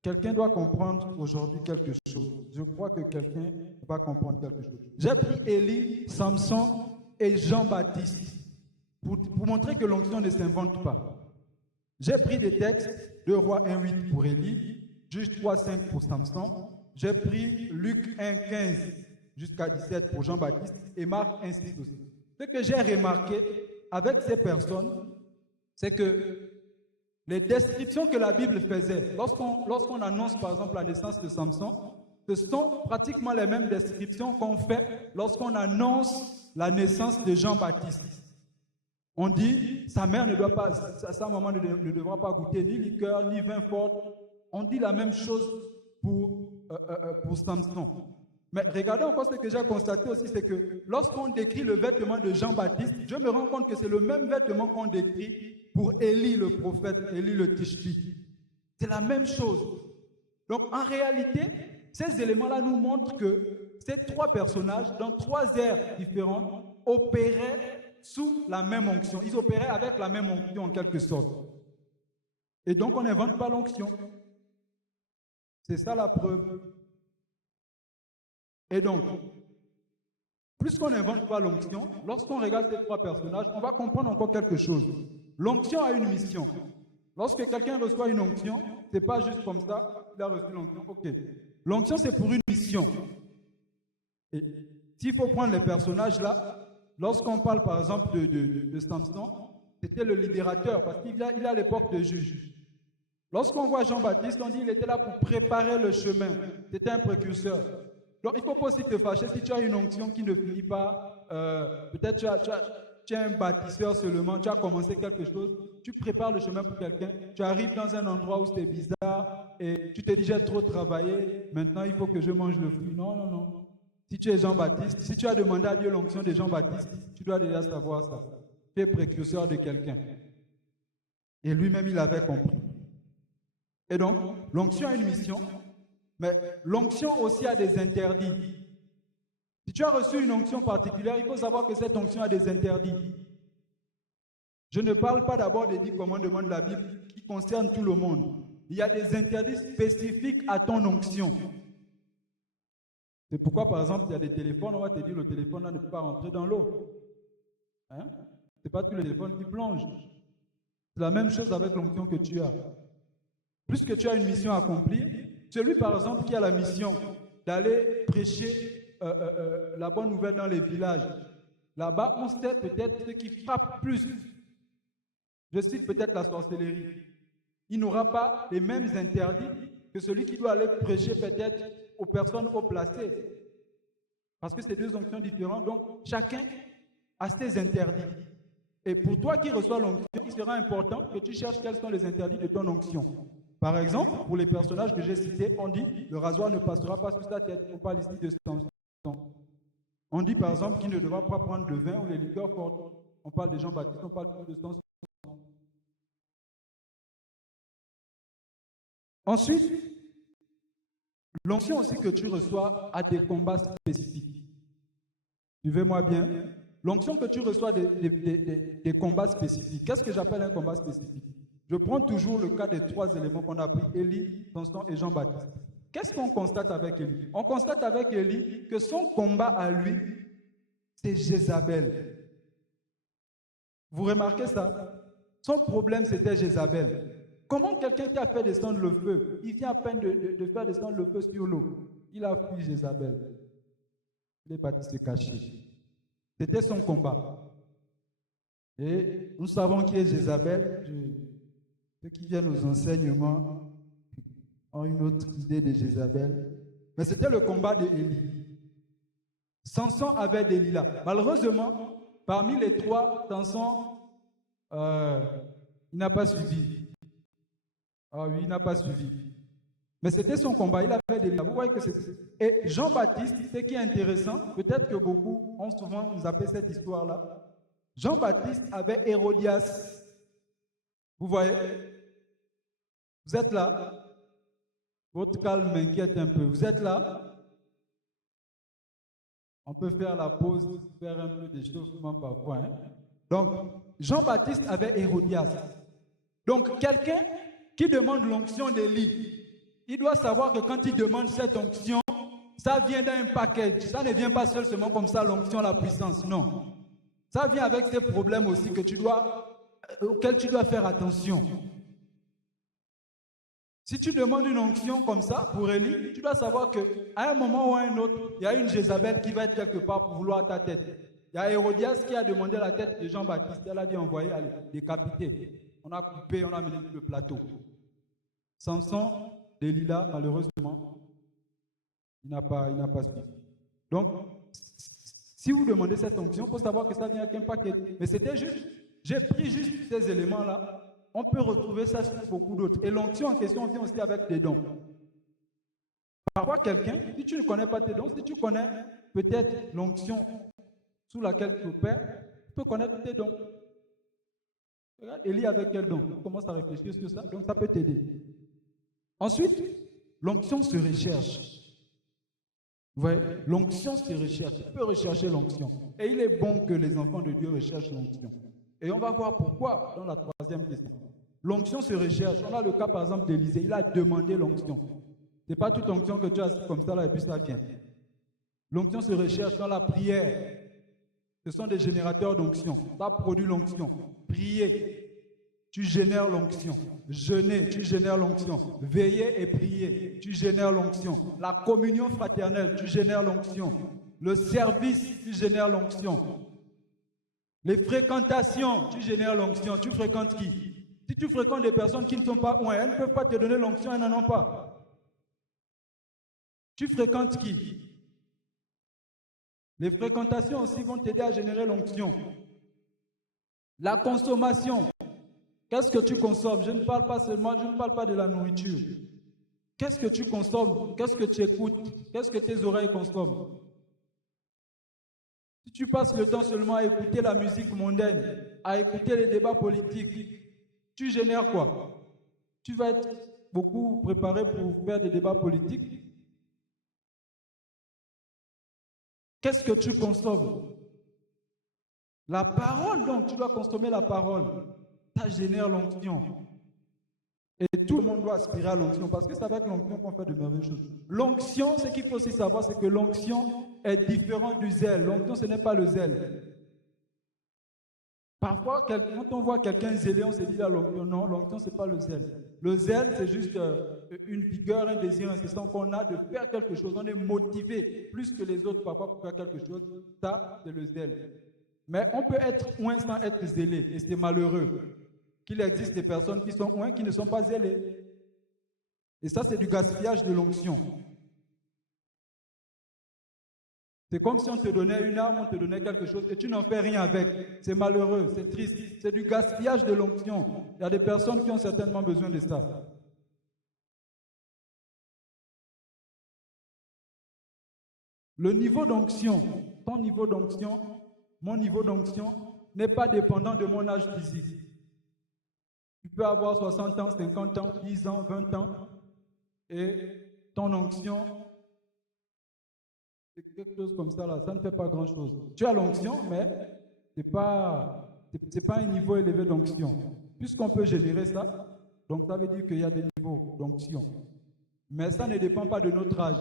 Quelqu'un doit comprendre aujourd'hui quelque chose. Je crois que quelqu'un va comprendre quelque chose. J'ai pris Élie, Samson et Jean-Baptiste pour montrer que l'onction ne s'invente pas. J'ai pris des textes, 2 Rois 1,8 pour Élie, Juge 3,5 pour Samson. J'ai pris Luc 1,15 jusqu'à 17 pour Jean-Baptiste et Marc 1,6 aussi. Ce que j'ai remarqué avec ces personnes, c'est que les descriptions que la Bible faisait, lorsqu'on annonce par exemple la naissance de Samson, ce sont pratiquement les mêmes descriptions qu'on fait lorsqu'on annonce la naissance de Jean-Baptiste. On dit, sa mère ne doit pas, sa maman ne devra pas goûter ni liqueur, ni vin fort. On dit la même chose pour Samson. Mais regardez encore ce que j'ai constaté aussi, c'est que lorsqu'on décrit le vêtement de Jean-Baptiste, je me rends compte que c'est le même vêtement qu'on décrit pour Élie le prophète, Élie le Tishbi. C'est la même chose. Donc en réalité, ces éléments-là nous montrent que ces 3 personnages, dans 3 ères différentes, opéraient sous la même onction. Ils opéraient avec la même onction en quelque sorte. Et donc on n'invente pas l'onction. C'est ça la preuve. Et donc, puisqu'on n'invente pas l'onction, lorsqu'on regarde ces 3 personnages, on va comprendre encore quelque chose. L'onction a une mission. Lorsque quelqu'un reçoit une onction, ce n'est pas juste comme ça, il a reçu l'onction, ok. L'onction, c'est pour une mission. Et s'il faut prendre les personnages là, lorsqu'on parle par exemple de Samson, c'était le libérateur, parce qu'il est à l'époque de juge. Lorsqu'on voit Jean-Baptiste, on dit qu'il était là pour préparer le chemin. C'était un précurseur. Donc, il ne faut pas aussi te fâcher si tu as une onction qui ne finit pas. Peut-être tu es un bâtisseur seulement, tu as commencé quelque chose, tu prépares le chemin pour quelqu'un, tu arrives dans un endroit où c'est bizarre et tu te dis j'ai trop travaillé, maintenant il faut que je mange le fruit. Non, non, non. Si tu es Jean-Baptiste, si tu as demandé à Dieu l'onction de Jean-Baptiste, tu dois déjà savoir ça. Tu es précurseur de quelqu'un. Et lui-même, il avait compris. Et donc, l'onction a une mission, mais l'onction aussi a des interdits. Si tu as reçu une onction particulière, il faut savoir que cette onction a des interdits. Je ne parle pas d'abord des 10 commandements de la Bible qui concernent tout le monde. Il y a des interdits spécifiques à ton onction. C'est pourquoi, par exemple, il y a des téléphones, on va te dire le téléphone là ne peut pas rentrer dans l'eau. Hein? Ce n'est pas tous les téléphones qui plongent. C'est la même chose avec l'onction que tu as. Puisque tu as une mission à accomplir, celui, par exemple, qui a la mission d'aller prêcher la bonne nouvelle dans les villages, là-bas, on sait peut-être ce qui frappe plus. Je cite peut-être la sorcellerie. Il n'aura pas les mêmes interdits que celui qui doit aller prêcher peut-être aux personnes haut placées. Parce que c'est 2 onctions différentes, donc chacun a ses interdits. Et pour toi qui reçois l'onction, il sera important que tu cherches quels sont les interdits de ton onction. Par exemple, pour les personnages que j'ai cités, on dit le rasoir ne passera pas sur sa tête. On parle ici de Samson. On dit par exemple qu'il ne devra pas prendre le vin ou les liqueurs fortes. On parle de Jean-Baptiste, on parle de Samson. Ensuite, l'onction aussi que tu reçois a des combats spécifiques. Suivez-moi bien. L'onction que tu reçois des combats spécifiques. Qu'est-ce que j'appelle un combat spécifique? Je prends toujours le cas des 3 éléments qu'on a pris, Élie, Samson et Jean-Baptiste. Qu'est-ce qu'on constate avec Élie? On constate avec Élie que son combat à lui, c'est Jézabel. Vous remarquez ça? Son problème, c'était Jézabel. Comment quelqu'un qui a fait descendre le feu, il vient à peine de faire descendre le feu sur l'eau, il a fui Jézabel. Il est parti se cacher. C'était son combat. Et nous savons qui est Jézabel. Ceux qui viennent aux enseignements ont une autre idée de Jézabel. Mais c'était le combat d'Élie. Samson avait Delilah. Malheureusement, parmi les 3, Samson, il n'a pas suivi. Ah oui, il n'a pas suivi. Mais c'était son combat, il avait Delilah. Vous voyez que c'est... Et Jean-Baptiste, ce qui est intéressant, peut-être que beaucoup ont souvent zappé cette histoire-là. Jean-Baptiste avait Hérodias. Vous voyez? Vous êtes là? Votre calme m'inquiète un peu. Vous êtes là? On peut faire la pause, faire un peu d'échauffement parfois. Hein? Donc, Jean-Baptiste avait Hérodias. Donc, quelqu'un qui demande l'onction d'Élie, il doit savoir que quand il demande cette onction, ça vient d'un package. Ça ne vient pas seulement comme ça, l'onction, la puissance. Non. Ça vient avec ces problèmes aussi auxquels tu dois faire attention. Si tu demandes une onction comme ça pour Élie, tu dois savoir qu'à un moment ou à un autre, il y a une Jézabel qui va être quelque part pour vouloir ta tête. Il y a Hérodias qui a demandé la tête de Jean-Baptiste. Elle a dit envoyer, allez, décapiter. On a coupé, on a mené le plateau. Samson, Delilah, malheureusement, il n'a pas suivi. Donc, si vous demandez cette onction, il faut savoir que ça vient avec un paquet. Mais c'était juste, j'ai pris juste ces éléments-là. On peut retrouver ça sur beaucoup d'autres. Et l'onction en question vient aussi avec des dons. Parfois, quelqu'un, si tu ne connais pas tes dons, si tu connais peut-être l'onction sous laquelle tu opères, tu peux connaître tes dons. Regarde, Élie avec quel don? Tu commences à réfléchir sur ça, donc ça peut t'aider. Ensuite, l'onction se recherche. Vous voyez, l'onction se recherche. Tu peux rechercher l'onction. Et il est bon que les enfants de Dieu recherchent l'onction. Et on va voir pourquoi dans la 3e question. L'onction se recherche. On a le cas par exemple d'Élisée. Il a demandé l'onction. Ce n'est pas toute onction que tu as comme ça là et puis ça vient. L'onction se recherche dans la prière. Ce sont des générateurs d'onction. Ça produit l'onction. Prier, tu génères l'onction. Jeûner, tu génères l'onction. Veiller et prier, tu génères l'onction. La communion fraternelle, tu génères l'onction. Le service, tu génères l'onction. Les fréquentations, tu génères l'onction. Tu fréquentes qui? Si tu fréquentes des personnes qui ne sont pas loin, elles ne peuvent pas te donner l'onction, elles n'en ont pas. Tu fréquentes qui? Les fréquentations aussi vont t'aider à générer l'onction. La consommation. Qu'est-ce que tu consommes? Je ne parle pas de la nourriture. Qu'est-ce que tu consommes? Qu'est-ce que tu écoutes? Qu'est-ce que tes oreilles consomment? Si tu passes le temps seulement à écouter la musique mondaine, à écouter les débats politiques, tu génères quoi? Tu vas être beaucoup préparé pour faire des débats politiques. Qu'est-ce que tu consommes? La parole, donc, tu dois consommer la parole. Ça génère l'onction. Et tout le monde doit aspirer à l'onction parce que c'est avec l'onction qu'on fait de merveilleuses choses. L'onction, ce qu'il faut aussi savoir, c'est que l'onction est différente du zèle. L'onction, ce n'est pas le zèle. Parfois, quand on voit quelqu'un zélé, on se dit là, l'onction, non, l'onction, ce n'est pas le zèle. Le zèle, c'est juste une vigueur, un désir incessant qu'on a de faire quelque chose. On est motivé plus que les autres parfois pour faire quelque chose. Ça, c'est le zèle. Mais on peut être loin sans être zélé, et c'est malheureux qu'il existe des personnes qui sont loin, qui ne sont pas zélées. Et ça, c'est du gaspillage de l'onction. C'est comme si on te donnait une arme, on te donnait quelque chose, et tu n'en fais rien avec. C'est malheureux, c'est triste, c'est du gaspillage de l'onction. Il y a des personnes qui ont certainement besoin de ça. Le niveau d'onction, ton niveau d'onction, mon niveau d'onction, n'est pas dépendant de mon âge physique. Tu peux avoir 60 ans, 50 ans, 10 ans, 20 ans. et ton onction, c'est quelque chose comme ça là, ça ne fait pas grand-chose. Tu as l'onction, mais c'est pas un niveau élevé d'onction. Puisqu'on peut générer ça, donc ça veut dire qu'il y a des niveaux d'onction. Mais ça ne dépend pas de notre âge.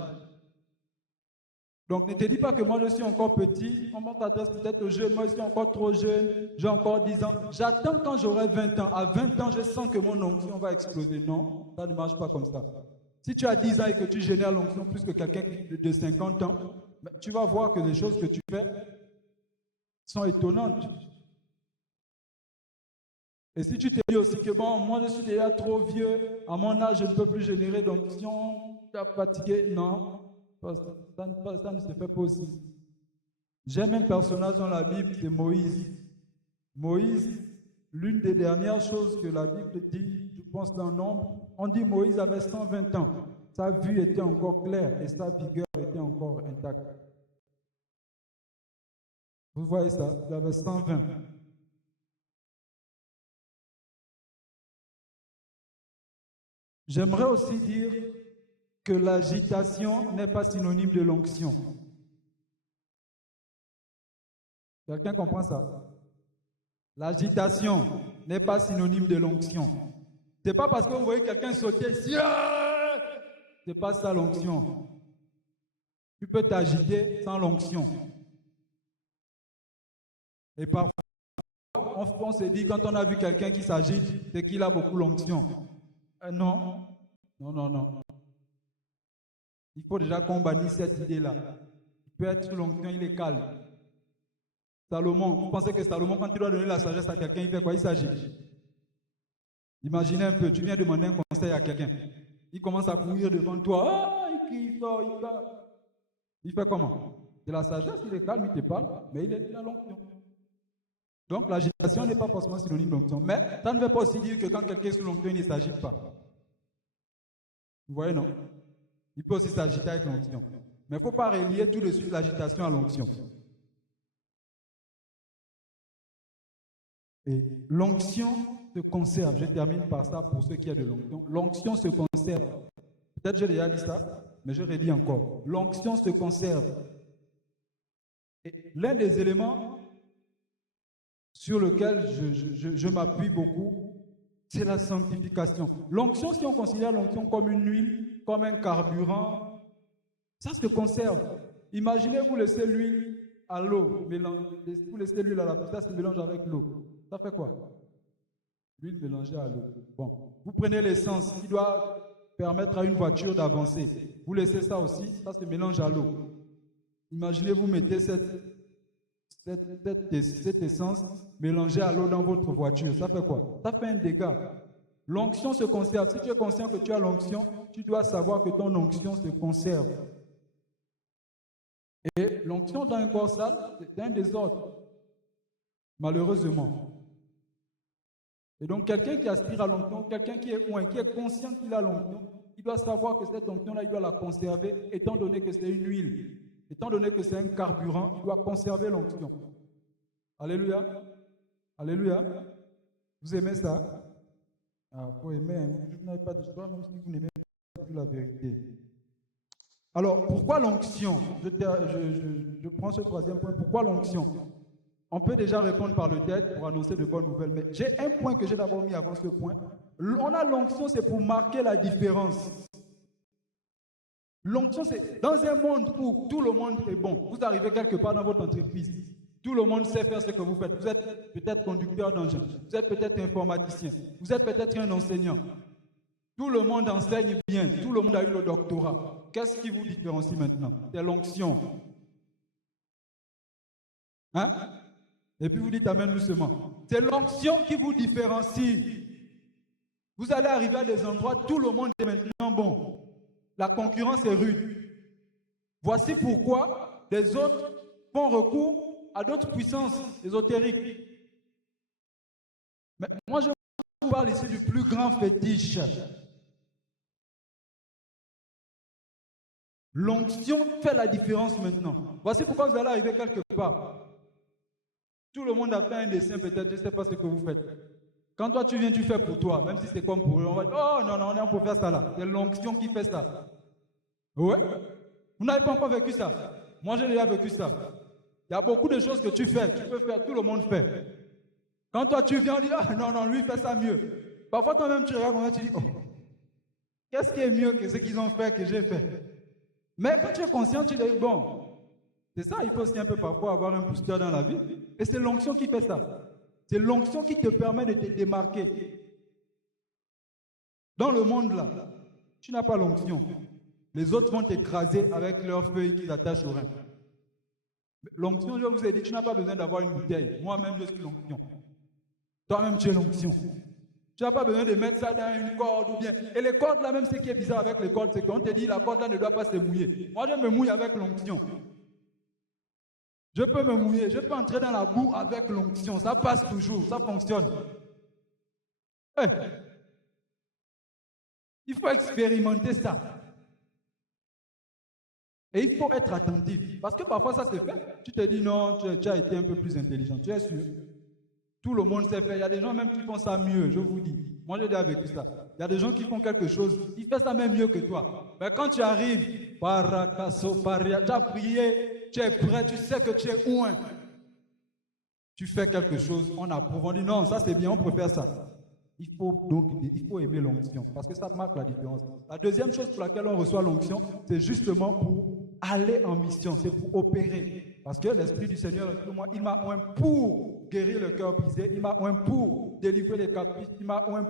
Donc ne te dis pas que moi je suis encore petit, on t'adresse peut-être aux jeunes, moi je suis encore trop jeune, j'ai encore 10 ans. J'attends quand j'aurai 20 ans. À 20 ans, je sens que mon onction va exploser. Non, ça ne marche pas comme ça. Si tu as 10 ans et que tu génères l'onction plus que quelqu'un de 50 ans, tu vas voir que les choses que tu fais sont étonnantes. Et si tu te dis aussi que bon, moi je suis déjà trop vieux, à mon âge je ne peux plus générer d'onction, tu es fatigué, non, ça ne se fait pas aussi. J'aime un personnage dans la Bible, c'est Moïse. Moïse, l'une des dernières choses que la Bible dit, je pense dans Nombre, on dit Moïse avait 120 ans. Sa vue était encore claire et sa vigueur était encore intacte. Vous voyez ça? Il avait 120. J'aimerais aussi dire que l'agitation n'est pas synonyme de l'onction. Quelqu'un comprend ça? L'agitation n'est pas synonyme de l'onction. Ce n'est pas parce que vous voyez quelqu'un sauter ici, ce n'est pas ça l'onction. Tu peux t'agiter sans l'onction. Et parfois, on se dit, quand on a vu quelqu'un qui s'agite, c'est qu'il a beaucoup l'onction. Non, non, non, non. Il faut déjà qu'on bannisse cette idée-là. Il peut être sous l'onction, il est calme. Salomon, vous pensez que Salomon, quand il doit donner la sagesse à quelqu'un, il fait quoi? Il s'agite. Imaginez un peu, tu viens demander un conseil à quelqu'un. Il commence à courir devant toi. Ah, il crie, il sort, il parle. Il fait comment? C'est la sagesse, il est calme, il te parle, mais il a l'onction. Donc l'agitation n'est pas forcément synonyme d'onction. Mais ça ne veut pas aussi dire que quand quelqu'un est sous l'onction, il ne s'agite pas. Vous voyez, non? Il peut aussi s'agiter avec l'onction. Mais il ne faut pas relier tout de suite l'agitation à l'onction. Et l'onction se conserve. Je termine par ça pour ceux qui ont de l'onction. L'onction se conserve. Peut-être j'ai déjà dit ça, mais je redis encore. L'onction se conserve. Et l'un des éléments sur lequel je m'appuie beaucoup, c'est la sanctification. L'onction, si on considère l'onction comme une huile, comme un carburant, ça se conserve. Imaginez, vous laissez l'huile à l'eau, vous laissez l'huile à la ça se mélange avec l'eau. Ça fait quoi? L'huile mélangée à l'eau. Bon, vous prenez l'essence qui doit permettre à une voiture d'avancer. Vous laissez ça aussi, ça se mélange à l'eau. Imaginez, vous mettez cette essence mélangée à l'eau dans votre voiture. Ça fait quoi? Ça fait un dégât. L'onction se conserve. Si tu es conscient que tu as l'onction, tu dois savoir que ton onction se conserve. Et l'onction dans un corps sale, c'est un désordre. Malheureusement. Et donc, quelqu'un qui aspire à l'onction, quelqu'un qui est conscient qu'il a l'onction, il doit savoir que cette onction-là, il doit la conserver, étant donné que c'est une huile. Étant donné que c'est un carburant, il doit conserver l'onction. Alléluia. Alléluia. Vous aimez ça? Ah, il faut aimer. Vous n'avez pas de choix, même si vous n'aimez pas la vérité. Alors, pourquoi l'onction? Je prends ce troisième point. Pourquoi l'onction? On peut déjà répondre par le tête pour annoncer de bonnes nouvelles, mais j'ai un point que j'ai d'abord mis avant ce point. On a l'onction, c'est pour marquer la différence. L'onction, c'est dans un monde où tout le monde est bon. Vous arrivez quelque part dans votre entreprise, tout le monde sait faire ce que vous faites. Vous êtes peut-être conducteur d'engin, vous êtes peut-être informaticien, vous êtes peut-être un enseignant. Tout le monde enseigne bien, tout le monde a eu le doctorat. Qu'est-ce qui vous différencie maintenant? C'est l'onction. Hein? Et puis vous dites amen doucement. C'est l'onction qui vous différencie. Vous allez arriver à des endroits, tout le monde est maintenant bon. La concurrence est rude. Voici pourquoi les autres font recours à d'autres puissances ésotériques. Mais moi, je vous parle ici du plus grand fétiche. L'onction fait la différence maintenant. Voici pourquoi vous allez arriver quelque part. Tout le monde a fait un dessin, peut-être, je ne sais pas ce que vous faites. Quand toi tu viens, tu fais pour toi, même si c'est comme pour eux, on va dire, oh non, non, on est pour faire ça là. C'est l'onction qui fait ça. Ouais. Vous n'avez pas encore vécu ça. Moi, j'ai déjà vécu ça. Il y a beaucoup de choses que tu fais, tu peux faire, tout le monde fait. Quand toi tu viens, on dit, ah non, non, lui fait ça mieux. Parfois toi-même tu regardes, tu dis, oh, qu'est-ce qui est mieux que ce qu'ils ont fait, que j'ai fait? Mais quand tu es conscient, tu dis, bon, c'est ça, il faut aussi un peu parfois avoir un booster dans la vie. Et c'est l'onction qui fait ça. C'est l'onction qui te permet de te démarquer. Dans le monde là, tu n'as pas l'onction. Les autres vont t'écraser avec leurs feuilles qu'ils attachent au rein. L'onction, je vous ai dit, tu n'as pas besoin d'avoir une bouteille. Moi-même, je suis l'onction. Toi-même, tu es l'onction. Tu n'as pas besoin de mettre ça dans une corde ou bien. Et les cordes là, même ce qui est bizarre avec les cordes, c'est qu'on te dit la corde là ne doit pas se mouiller. Moi, je me mouille avec l'onction. Je peux me mouiller, je peux entrer dans la boue avec l'onction. Ça passe toujours, ça fonctionne. Hey, il faut expérimenter ça. Et il faut être attentif. Parce que parfois ça se fait. Tu te dis non, tu as été un peu plus intelligent. Tu es sûr? Tout le monde sait faire. Il y a des gens même qui font ça mieux, je vous dis. Moi, j'ai déjà vécu ça. Il y a des gens qui font quelque chose, ils font ça même mieux que toi. Mais quand tu arrives, tu as prié, tu es prêt, tu sais que tu es loin. Tu fais quelque chose, on approuve, on dit non, ça c'est bien, on préfère ça. Il faut aimer l'onction parce que ça marque la différence. La deuxième chose pour laquelle on reçoit l'onction, c'est justement pour aller en mission, c'est pour opérer. Parce que l'Esprit du Seigneur, il m'a oint pour guérir le cœur brisé, il m'a oint pour délivrer les captifs, il m'a oint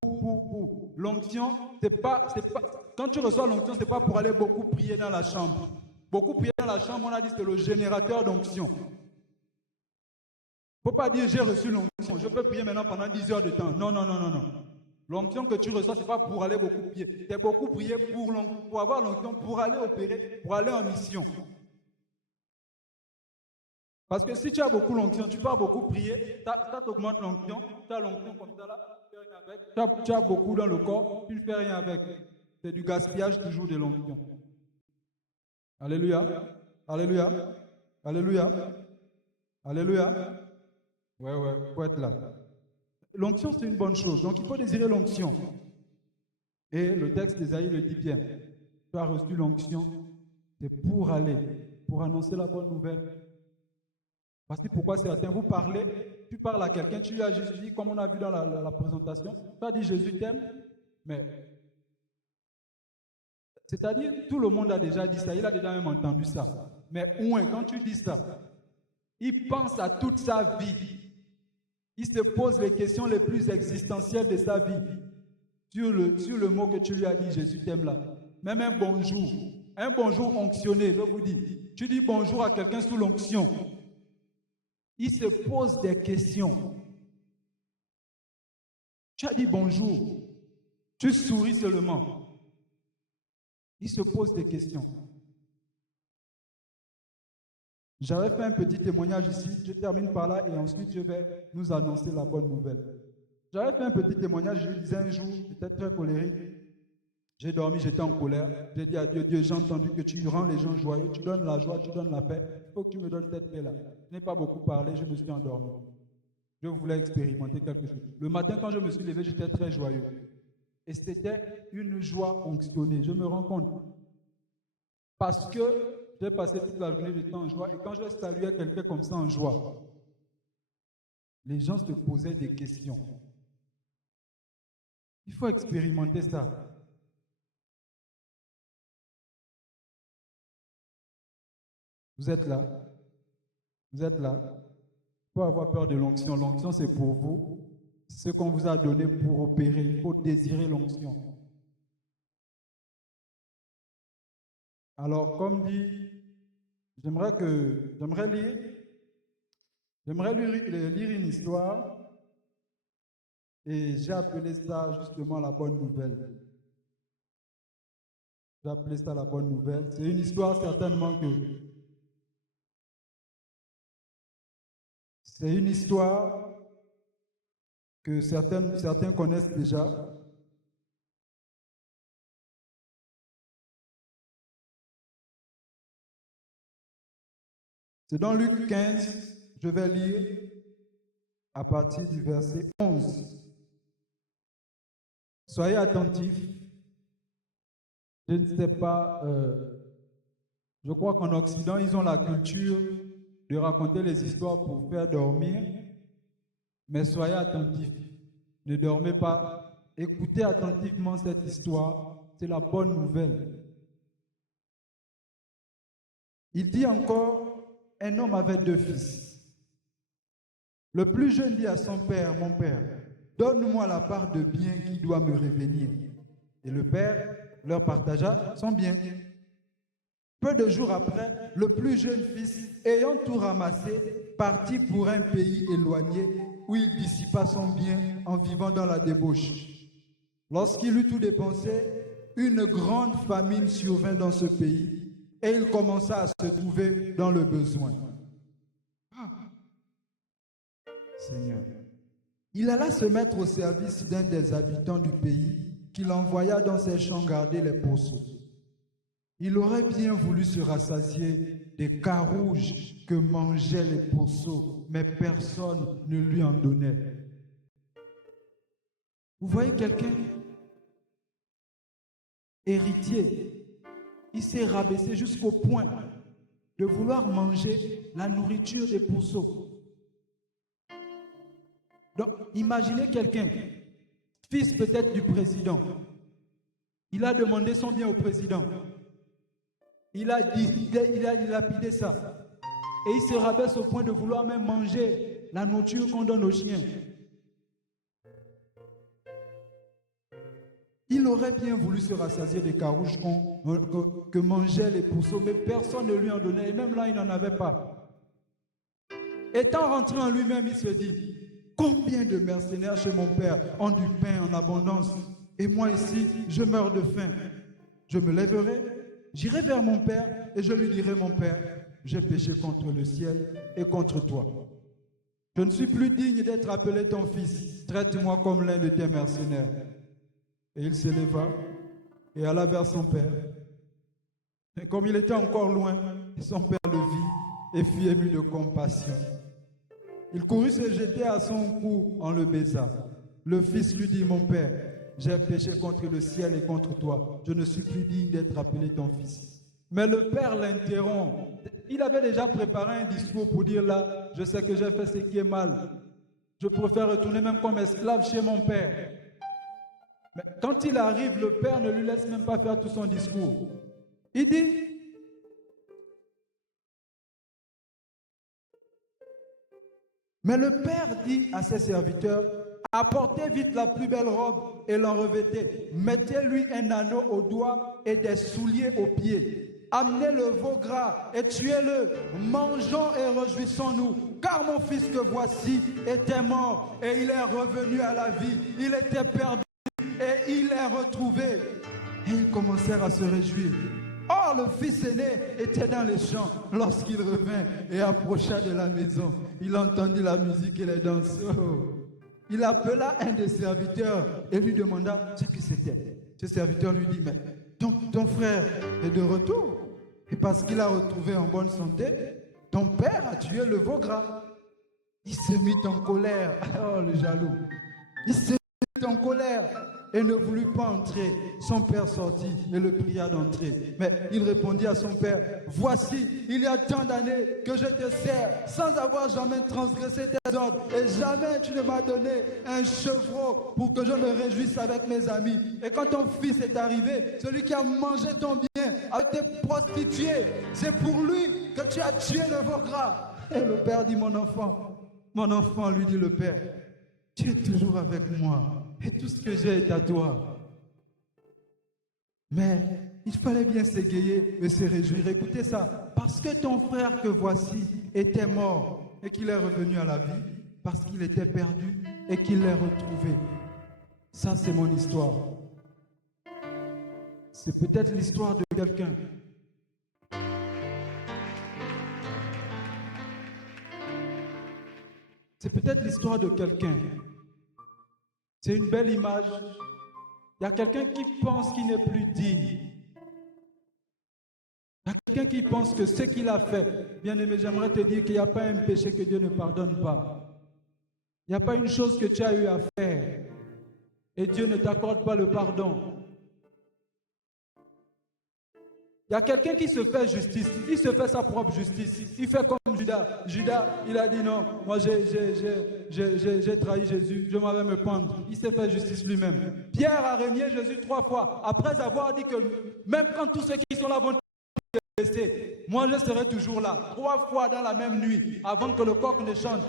pour. L'onction, quand tu reçois l'onction, c'est pas pour aller beaucoup prier dans la chambre. Beaucoup prier dans la chambre, on a dit c'est le générateur d'onction. Il ne faut pas dire j'ai reçu l'onction, je peux prier maintenant pendant 10 heures de temps. Non, non, non, non, non. L'onction que tu reçois, ce n'est pas pour aller beaucoup prier. C'est beaucoup prier pour avoir l'onction, pour aller opérer, pour aller en mission. Parce que si tu as beaucoup l'onction, tu peux beaucoup prier, ça t'augmente l'onction, tu as l'onction comme ça là, tu fais rien avec. Tu as beaucoup dans le corps, tu ne fais rien avec. C'est du gaspillage toujours de l'onction. Alléluia. Alléluia. Alléluia. Alléluia. Ouais, il faut être là. L'onction, c'est une bonne chose. Donc, il faut désirer l'onction. Et le texte d'Ésaïe le dit bien. Tu as reçu l'onction, c'est pour aller, pour annoncer la bonne nouvelle. Parce que pourquoi certains vous parlez, tu parles à quelqu'un, tu lui as juste dit, comme on a vu dans la présentation, tu as dit Jésus t'aime, mais c'est-à-dire, tout le monde a déjà dit ça, il a déjà même entendu ça. Mais quand tu dis ça, il pense à toute sa vie. Il se pose les questions les plus existentielles de sa vie sur le mot que tu lui as dit, Jésus t'aime là. Même un bonjour onctionné, je vous dis. Tu dis bonjour à quelqu'un sous l'onction. Il se pose des questions. Tu as dit bonjour. Tu souris seulement. Il se pose des questions. J'avais fait un petit témoignage ici. Je termine par là et ensuite je vais nous annoncer la bonne nouvelle. J'avais fait un petit témoignage. Je disais un jour, j'étais très colérique. J'ai dormi, j'étais en colère. J'ai dit à Dieu, Dieu, j'ai entendu que tu rends les gens joyeux, tu donnes la joie, tu donnes la paix. Il faut que tu me donnes cette paix-là. Je n'ai pas beaucoup parlé, je me suis endormi. Je voulais expérimenter quelque chose. Le matin, quand je me suis levé, j'étais très joyeux. Et c'était une joie onctionnée, je me rends compte. Parce que j'ai passé toute la journée, j'étais en joie. Et quand je saluais quelqu'un comme ça en joie, les gens se posaient des questions. Il faut expérimenter ça. Vous êtes là? Vous êtes là? Il faut avoir peur de l'onction. L'onction, c'est pour vous. C'est ce qu'on vous a donné pour opérer. Il faut désirer l'onction. Alors, comme dit, j'aimerais lire une histoire et j'ai appelé ça justement la bonne nouvelle. J'ai appelé ça la bonne nouvelle. C'est une histoire certainement que c'est une histoire que certains connaissent déjà. C'est dans Luc 15, je vais lire à partir du verset 11. Soyez attentifs. Je ne sais pas, je crois qu'en Occident, ils ont la culture de raconter les histoires pour faire dormir, mais soyez attentifs. Ne dormez pas. Écoutez attentivement cette histoire. C'est la bonne nouvelle. Il dit encore, un homme avait 2 fils. Le plus jeune dit à son père, mon père, donne-moi la part de bien qui doit me revenir. Et le père leur partagea son bien. Peu de jours après, le plus jeune fils, ayant tout ramassé, partit pour un pays éloigné où il dissipa son bien en vivant dans la débauche. Lorsqu'il eut tout dépensé, une grande famine survint dans ce pays et il commença à se trouver dans le besoin. Seigneur. Il alla se mettre au service d'un des habitants du pays qu'il envoya dans ses champs garder les pourceaux. Il aurait bien voulu se rassasier des carouges que mangeaient les pourceaux, mais personne ne lui en donnait. Vous voyez quelqu'un? Héritier, il s'est rabaissé jusqu'au point de vouloir manger la nourriture des pourceaux. Donc, imaginez quelqu'un, fils peut-être du président. Il a demandé son bien au président. Il a dilapidé ça. Et il se rabaisse au point de vouloir même manger la nourriture qu'on donne aux chiens. Il aurait bien voulu se rassasier des carouges que mangeaient les pourceaux, mais personne ne lui en donnait. Et même là, il n'en avait pas. Étant rentré en lui-même, il se dit, combien de mercenaires chez mon père ont du pain en abondance, et moi ici, je meurs de faim. Je me lèverai, j'irai vers mon père, et je lui dirai, mon père, j'ai péché contre le ciel et contre toi. Je ne suis plus digne d'être appelé ton fils. Traite-moi comme l'un de tes mercenaires. Et il s'éleva et alla vers son père. Et comme il était encore loin, son père le vit et fut ému de compassion. Il courut se jeter à son cou en le baisa. Le fils lui dit, mon père, j'ai péché contre le ciel et contre toi. Je ne suis plus digne d'être appelé ton fils. Mais le père l'interrompt. Il avait déjà préparé un discours pour dire là, je sais que j'ai fait ce qui est mal. Je préfère retourner même comme esclave chez mon père. Mais quand il arrive, le père ne lui laisse même pas faire tout son discours. Il dit, mais le père dit à ses serviteurs, apportez vite la plus belle robe et l'en revêtez. Mettez-lui un anneau au doigt et des souliers aux pieds. Amenez le veau gras et tuez-le. Mangeons et réjouissons-nous. Car mon fils que voici était mort et il est revenu à la vie. Il était perdu et il est retrouvé. Et ils commencèrent à se réjouir. Or, le fils aîné était dans les champs lorsqu'il revint et approcha de la maison. Il entendit la musique et les danses. Oh. Il appela un des serviteurs et lui demanda ce que c'était. Ce serviteur lui dit, mais ton frère est de retour. Et parce qu'il a retrouvé en bonne santé, ton père a tué le veau gras. Il se mit en colère. Oh, le jaloux. Il se mit en colère et ne voulut pas entrer. Son père sortit et le pria d'entrer. Mais il répondit à son père, voici, il y a tant d'années que je te sers sans avoir jamais transgressé tes ordres. Et jamais tu ne m'as donné un chevreau pour que je me réjouisse avec mes amis. Et quand ton fils est arrivé, celui qui a mangé ton bien avec tes prostituées, c'est pour lui que tu as tué le veau gras. Et le père dit, mon enfant, lui dit le père, tu es toujours avec moi. Et tout ce que j'ai est à toi. Mais il fallait bien s'égayer et se réjouir. Écoutez ça. Parce que ton frère que voici était mort et qu'il est revenu à la vie, parce qu'il était perdu et qu'il l'est retrouvé. Ça, c'est mon histoire. C'est peut-être l'histoire de quelqu'un. C'est peut-être l'histoire de quelqu'un. C'est une belle image. Il y a quelqu'un qui pense qu'il n'est plus digne. Il y a quelqu'un qui pense que ce qu'il a fait, bien-aimé, j'aimerais te dire qu'il n'y a pas un péché que Dieu ne pardonne pas. Il n'y a pas une chose que tu as eu à faire et Dieu ne t'accorde pas le pardon. Il y a quelqu'un qui se fait justice, il se fait sa propre justice. Il fait comme Judas. Judas, il a dit non, moi j'ai trahi Jésus, je m'en vais me pendre. Il s'est fait justice lui-même. Pierre a régné Jésus 3 fois, après avoir dit que même quand tous ceux qui sont là vont te laisser, moi je serai toujours là. 3 fois dans la même nuit, avant que le coq ne chante.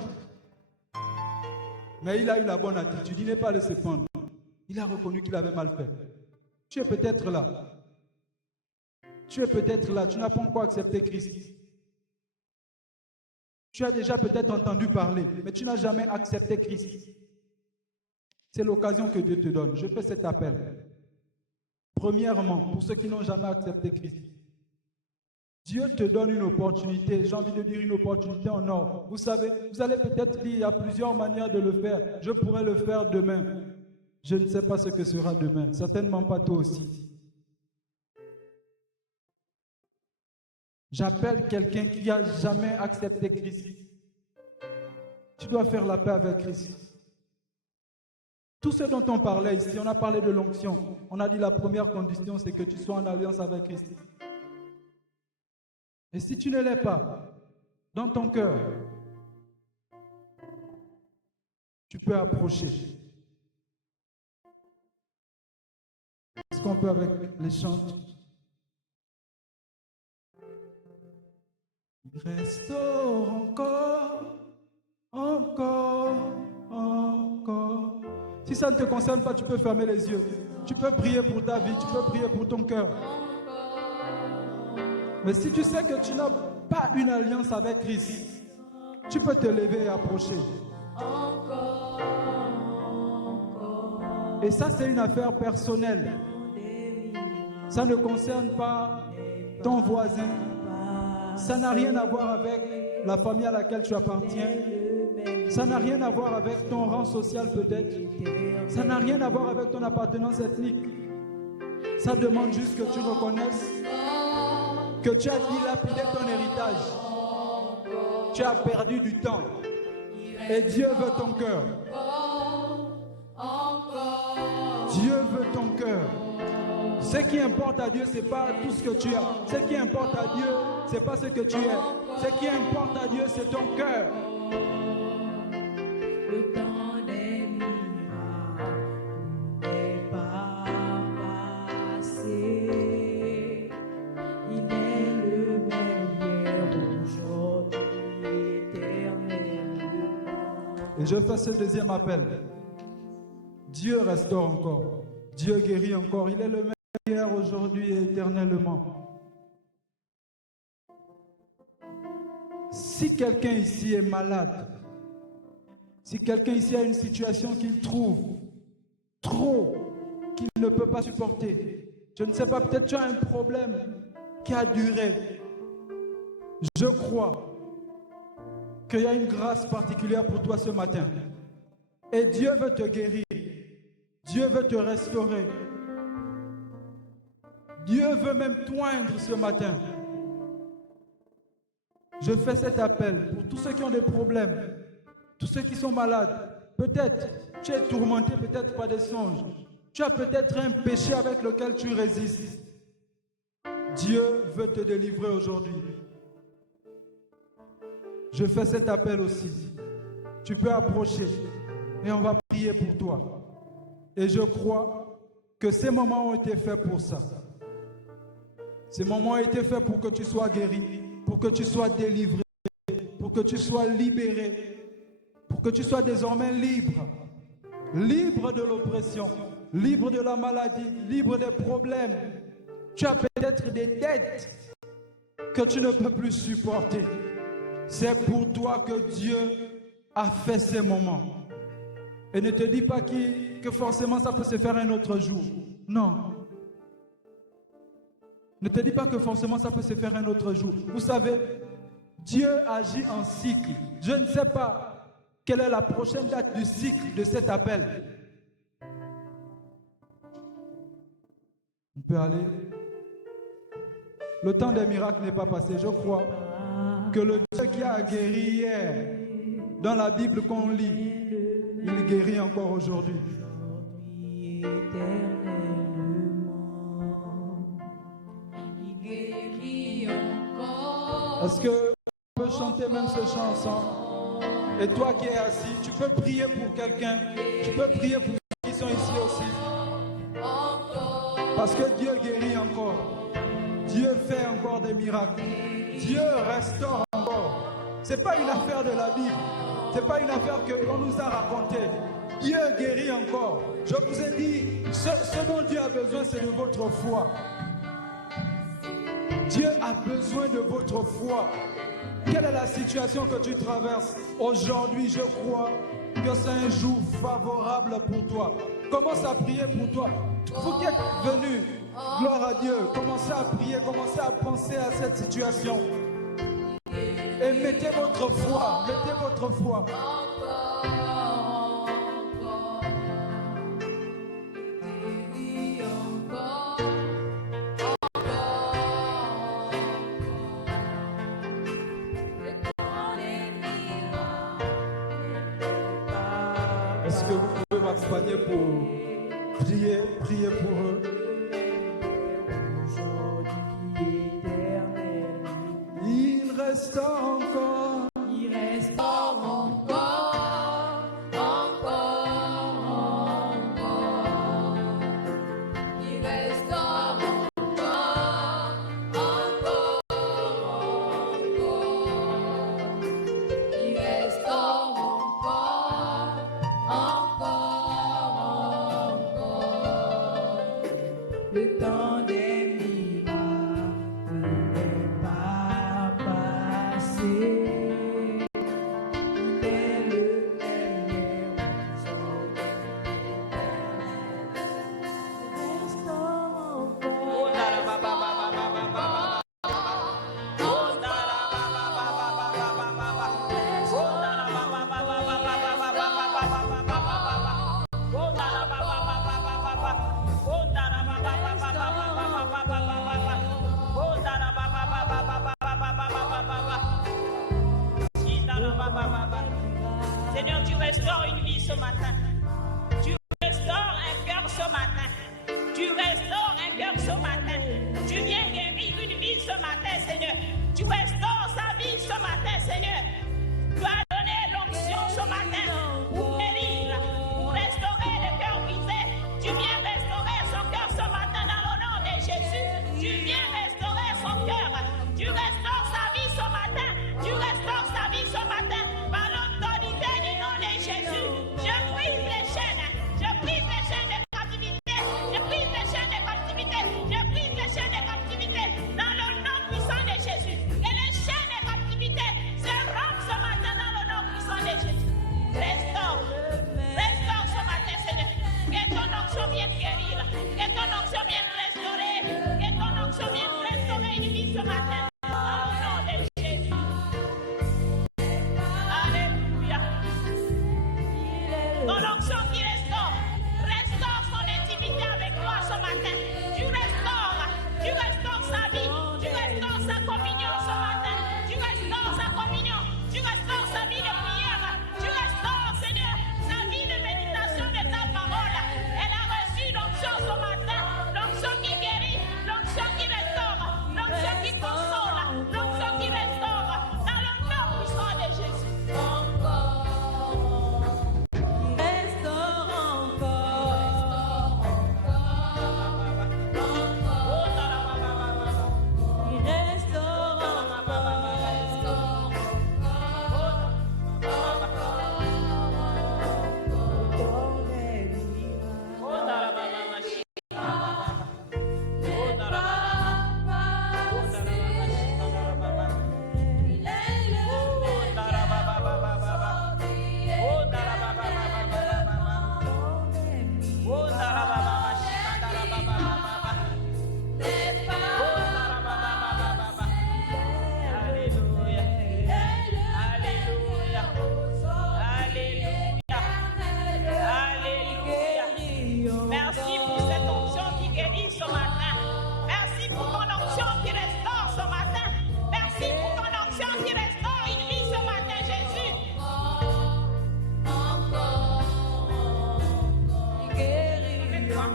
Mais il a eu la bonne attitude, il n'est pas laissé pendre. Il a reconnu qu'il avait mal fait. Tu es peut-être là. Tu es peut-être là, tu n'as pas encore accepté Christ. Tu as déjà peut-être entendu parler, mais tu n'as jamais accepté Christ. C'est l'occasion que Dieu te donne. Je fais cet appel. Premièrement, pour ceux qui n'ont jamais accepté Christ, Dieu te donne une opportunité, j'ai envie de dire une opportunité en or. Vous savez, vous allez peut-être dire, il y a plusieurs manières de le faire. Je pourrais le faire demain. Je ne sais pas ce que sera demain. Certainement pas toi aussi. J'appelle quelqu'un qui n'a jamais accepté Christ. Tu dois faire la paix avec Christ. Tout ce dont on parlait ici, on a parlé de l'onction. On a dit la première condition, c'est que tu sois en alliance avec Christ. Et si tu ne l'es pas, dans ton cœur, tu peux approcher. Est-ce qu'on peut avec les chants? Restaure encore, encore, encore. Si ça ne te concerne pas, tu peux fermer les yeux. Tu peux prier pour ta vie, tu peux prier pour ton cœur. Mais si tu sais que tu n'as pas une alliance avec Christ, tu peux te lever et approcher. Et ça, c'est une affaire personnelle. Ça ne concerne pas ton voisin. Ça n'a rien à voir avec la famille à laquelle tu appartiens. Ça n'a rien à voir avec ton rang social peut-être. Ça n'a rien à voir avec ton appartenance ethnique. Ça demande juste que tu reconnaisses que tu as dilapidé ton héritage. Tu as perdu du temps. Et Dieu veut ton cœur. Dieu veut ton cœur. Ce qui importe à Dieu, ce n'est pas tout ce que tu as. Ce qui importe à Dieu, ce n'est pas ce que tu es. Ce qui importe à Dieu, c'est ton cœur. Le temps des miracles n'est pas passé. Il est le même hier, aujourd'hui, éternellement. Et je fais ce deuxième appel. Dieu restaure encore. Dieu guérit encore. Il est le même hier, aujourd'hui et éternellement. Si quelqu'un ici est malade, si quelqu'un ici a une situation qu'il trouve trop, qu'il ne peut pas supporter, je ne sais pas, peut-être tu as un problème qui a duré. Je crois qu'il y a une grâce particulière pour toi ce matin. Et Dieu veut te guérir. Dieu veut te restaurer. Dieu veut même t'oindre ce matin. Je fais cet appel pour tous ceux qui ont des problèmes, tous ceux qui sont malades. Peut-être tu es tourmenté, peut-être par des songes. Tu as peut-être un péché avec lequel tu résistes. Dieu veut te délivrer aujourd'hui. Je fais cet appel aussi. Tu peux approcher et on va prier pour toi. Et je crois que ces moments ont été faits pour ça. Ces moments ont été faits pour que tu sois guéri, pour que tu sois délivré, pour que tu sois libéré, pour que tu sois désormais libre. Libre de l'oppression, libre de la maladie, libre des problèmes. Tu as peut-être des dettes que tu ne peux plus supporter. C'est pour toi que Dieu a fait ces moments. Et ne te dis pas que forcément ça peut se faire un autre jour. Non. Ne te dis pas que forcément ça peut se faire un autre jour. Vous savez, Dieu agit en cycle. Je ne sais pas quelle est la prochaine date du cycle de cet appel. On peut aller. Le temps des miracles n'est pas passé. Je crois que le Dieu qui a guéri hier, dans la Bible qu'on lit, il guérit encore aujourd'hui. éternellement. Il guérit encore. Est-ce que on peut chanter même ce chant ensemble? Et toi qui es assis, tu peux prier pour quelqu'un. Tu peux prier pour ceux qui sont ici aussi. Parce que Dieu guérit encore. Dieu fait encore des miracles. Dieu restaure encore. Ce n'est pas une affaire de la Bible. Ce n'est pas une affaire qu'on nous a racontée. Dieu guérit encore. Je vous ai dit, ce dont Dieu a besoin, c'est de votre foi. Dieu a besoin de votre foi. Quelle est la situation que tu traverses? Aujourd'hui, je crois que c'est un jour favorable pour toi. Commence à prier pour toi. Vous qui êtes venus, gloire à Dieu, commencez à prier, commencez à penser à cette situation. Et mettez votre foi, mettez votre foi. Est-ce que vous pouvez m'accompagner pour prier pour eux? Il restaure encore. Il restaure encore, encore. Il restaure encore, encore. Il restaure encore. Le temps des miracles n'est pas passé. Il est le même hier, aujourd'hui, restaure encore. Seigneur, tu restaures une vie ce matin. Tu restaures un cœur ce matin. Tu restaures un cœur ce matin. Tu viens guérir une vie ce matin, Seigneur. Tu restaures sa vie ce matin, Seigneur. Tu as donné l'onction ce matin pour guérir, pour restaurer le cœur brisé. Tu viens restaurer son cœur ce matin dans le nom de Jésus. Tu viens restaurer son cœur. Tu restaures sa vie ce matin. Tu restaures sa vie ce matin par l'autorité du nom de Jésus. Je brise les chaînes. Je brise les chaînes de captivité. Je brise les chaînes de captivité. Je brise les chaînes de captivité dans le nom puissant de Jésus. Et les chaînes de captivité se rompent ce matin dans le nom puissant de Jésus. Restaure. Restaure ce matin, Seigneur. Que ton onction vienne guérir. Que ton onction vienne restaurer. Que ton onction vienne restaurer une vie ce matin. Dans le nom de Jésus. Alléluia. Ton onction qui restaure. Restaure son intimité avec toi ce matin. Tu restaures sa vie. Tu restaures sa communion ce matin. Tu restaures sa communion. Tu restaures sa vie de prière. Tu restaures, Seigneur, sa vie de méditation de ta parole. Elle a reçu l'onction ce matin. L'onction qui guérit, l'onction qui restaure, l'onction qui console, l'onction qui restaure. Dans le nom puissant de Jésus. Restaure devant.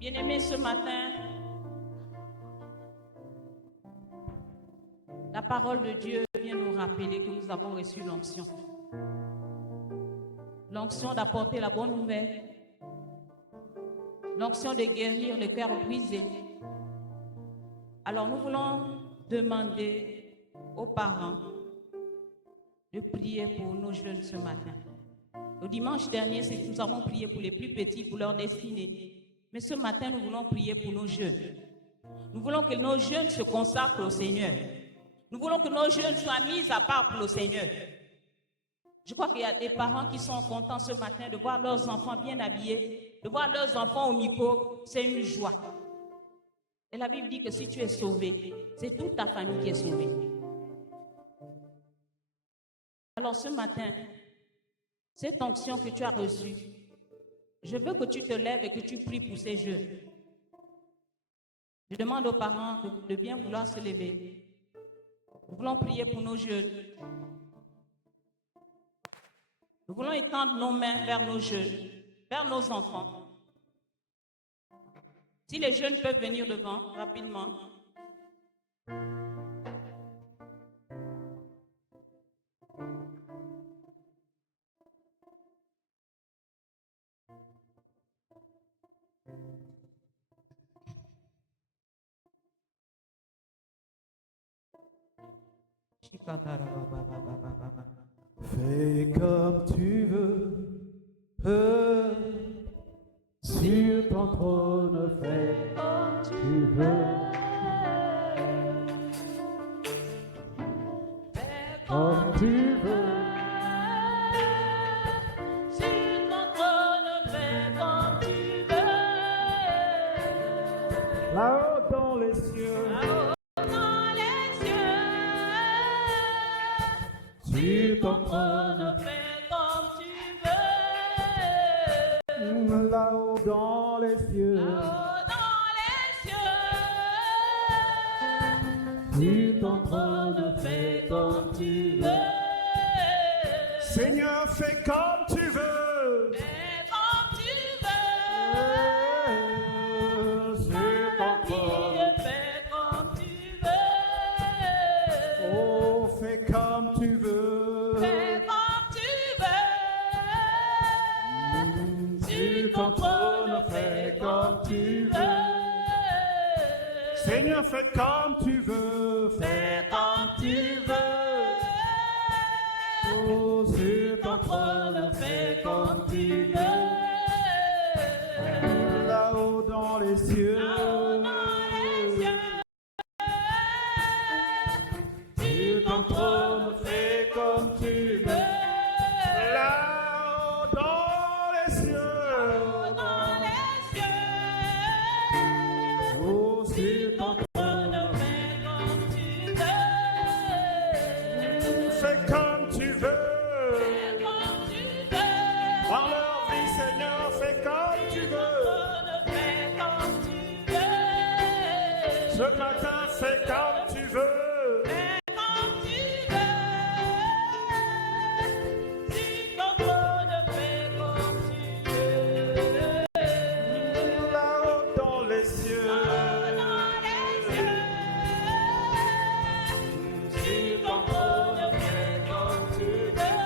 Bien-aimés, ce matin, la parole de Dieu vient nous rappeler que nous avons reçu l'onction. L'onction d'apporter la bonne nouvelle. L'onction de guérir le cœur brisé. Alors nous voulons demander aux parents de prier pour nos jeunes ce matin. Le dimanche dernier, c'est que nous avons prié pour les plus petits, pour leur destinée. Mais ce matin, nous voulons prier pour nos jeunes. Nous voulons que nos jeunes se consacrent au Seigneur. Nous voulons que nos jeunes soient mis à part pour le Seigneur. Je crois qu'il y a des parents qui sont contents ce matin de voir leurs enfants bien habillés, de voir leurs enfants au micro. C'est une joie. Et la Bible dit que si tu es sauvé, c'est toute ta famille qui est sauvée. Alors ce matin, cette onction que tu as reçue, je veux que tu te lèves et que tu pries pour ces jeunes. Je demande aux parents de bien vouloir se lever. Nous voulons prier pour nos jeunes. Nous voulons étendre nos mains vers nos jeunes, vers nos enfants. Si les jeunes peuvent venir devant rapidement. Fais comme tu veux, sur ton trône, fais comme tu veux. Comme tu veux. Sur ton trône, fais comme tu veux. Là-haut dans les cieux. Sur ton trône, fais comme tu veux. là-haut dans les cieux. Sur ton trône, fais comme tu veux. Seigneur, fais comme tu veux. Fais comme tu veux. Sur ton trône. Fais comme tu veux. Oh, fais comme tu veux. Fais comme tu veux. Sur ton trône, fais comme tu veux. Seigneur, fais comme tu veux. Fais comme tu veux. Oh, sur ton trône, fais comme tu veux. Là-haut dans les cieux. Sur ton trône, fais comme tu veux. Là-haut dans les cieux. Oh, sur ton trône, fais comme tu veux. Dans leur vie, Seigneur, fais comme tu veux. Ce matin, fais comme tu veux. Là-haut dans les cieux. Sur ton trône, fais comme tu veux.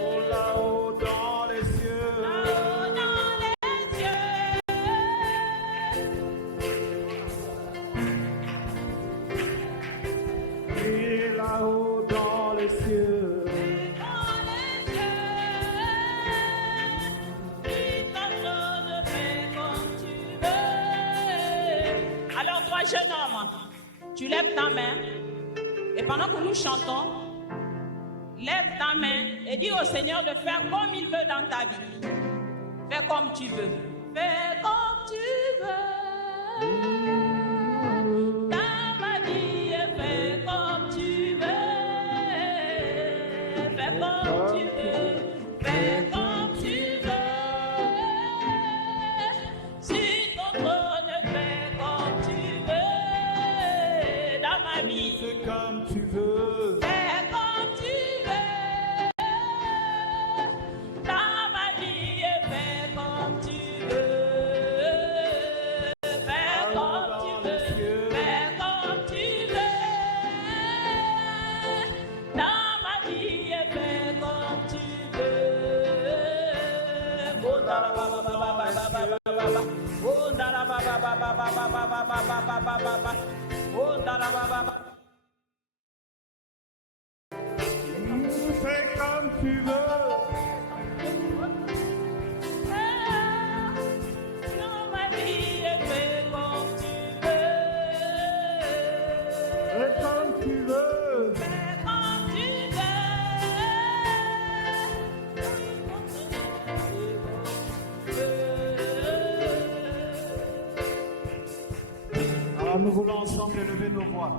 Oh, là-haut dans les cieux. Et là-haut dans les cieux. Alors toi, jeune homme, tu lèves ta main et pendant que nous chantons, lève ta main et dis au Seigneur de faire comme il veut dans ta vie. Fais comme tu veux. Fais comme tu veux. Dans ma vie, fais comme tu veux. Fais comme tu veux. Dans ma vie, fais comme tu veux. Fais comme tu veux. Fais comme tu veux. Dans ma vie, fais comme tu veux. Oh, da la ba ba ba ba ba ba ba ba ba. Oh, da la ba ba ba ba ba ba ba ba ba ba ba ba. Oh, da la ba ba ba. Fais comme tu veux. Dans ma vie, fais comme tu veux. Fais comme tu veux. Fais comme tu veux. Alors nous voulons ensemble élever nos voix.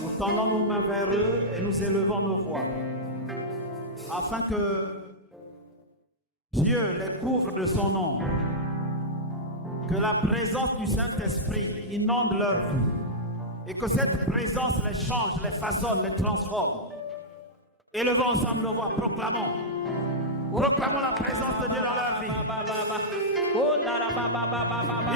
Nous tendons nos mains vers eux et nous élevons nos voix. Afin que Dieu les couvre de son nom. Que la présence du Saint-Esprit inonde leur vie. Et que cette présence les change, les façonne, les transforme. Élevons ensemble nos voix, proclamons. Proclamons la présence de Dieu dans leur vie.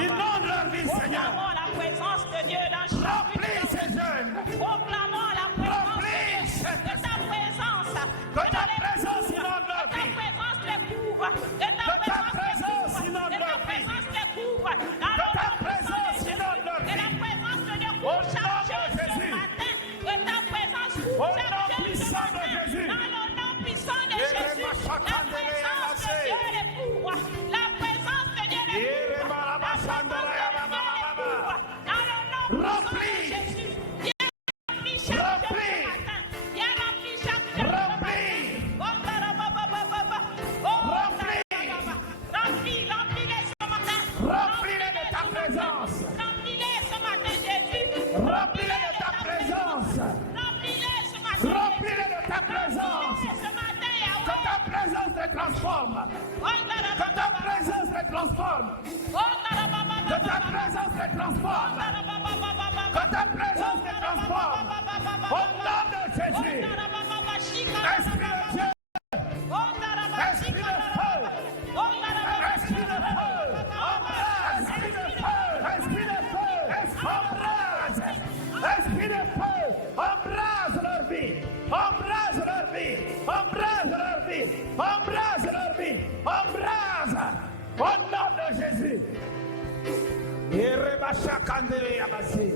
Inonde leur vie, Seigneur. Proclamons la présence de Dieu dans chaque Remplis ces jeunes. Proclamons la présence de ta présence. Que ta présence inonde leur Ta vie. présence les couvre. Que ta présence inonde leur vie. les couvre. Que ta présence inonde leur Que la vie. présence de Dieu Au couvre nom chaque de jeune ce Jésus. matin. Que ta présence Au couvre nom chaque jeune ce puissant de matin. Jésus. Dans le nom puissant de Et Jésus. les La présence de Dieu les couvre. La présence de Dieu les Et couvre. les malabasandara ya baba baba. Dans le nom puissant de Remplis. Jésus. Viens remplir chaque jeune Remplis. ce matin. Viens remplir chaque jeune ce matin. Remplis. Remplis-les ce matin. Remplis-les de ta présence. Remplis-les ce matin, Jésus. Remplis-les de ta présence. Remplis-les ce matin. Remplis-les de ta présence. Ce matin, Que ta présence te transforme. Que ta présence te transforme. Que ta présence te transforme. Que ta présence te transforme. Au nom de Jésus. Esprit de Dieu. Esprit de feu. Esprit de feu. Esprit de feu. Esprit de feu. Embrase. Esprit de feu. Embrase leur vie. Embrase leur vie. Embrase leur vie. Embrase leur vie. Embrase. Au nom de Jésus. Yerebasha kandere yabasi.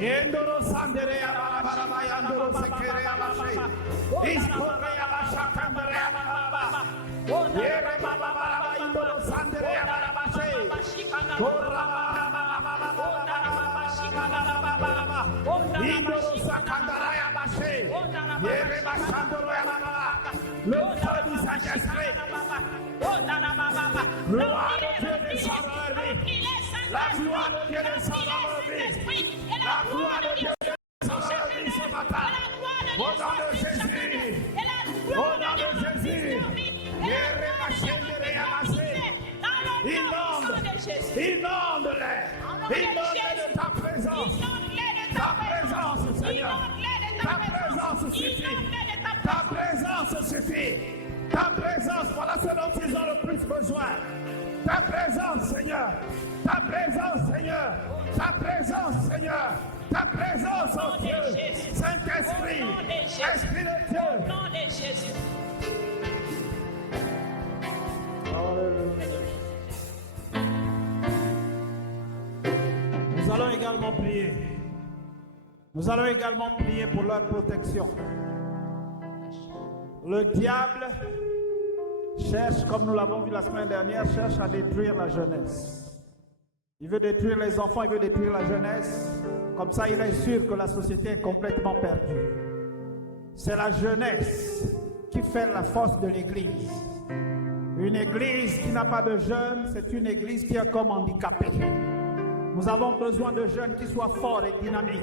Yendoro sandere yabarabara yandoro sekere yabashi. Iskore yabasha kandere yabarabara. Yerebabara yandoro sandere yabarabashi. Yendoro sakandara yabashi. Yerebashandoro yabarabara. Le feu du Saint-Esprit. Gloire de Dieu descend dans leur vie. La gloire de Dieu descend dans leur vie. La gloire de Dieu descend dans leur vie ce matin. Au nom de Jésus. Au nom de Jésus. Inonde-les. Inonde-les de ta présence. Ta présence, Seigneur. Ta présence suffit. Ta présence suffit. Ta présence, voilà ce dont ils ont le plus besoin. Ta présence, Seigneur. Ta présence, Seigneur. Ta présence, Seigneur. Ta présence, oh Dieu. Saint-Esprit. Esprit de Dieu. Au nom de Jésus. Nous allons également prier. Nous allons également prier pour leur protection. Le diable cherche, comme nous l'avons vu la semaine dernière, cherche à détruire la jeunesse. Il veut détruire les enfants, il veut détruire la jeunesse. Comme ça, il est sûr que la société est complètement perdue. C'est la jeunesse qui fait la force de l'Église. Une Église qui n'a pas de jeunes, c'est une Église qui est comme handicapée. Nous avons besoin de jeunes qui soient forts et dynamiques.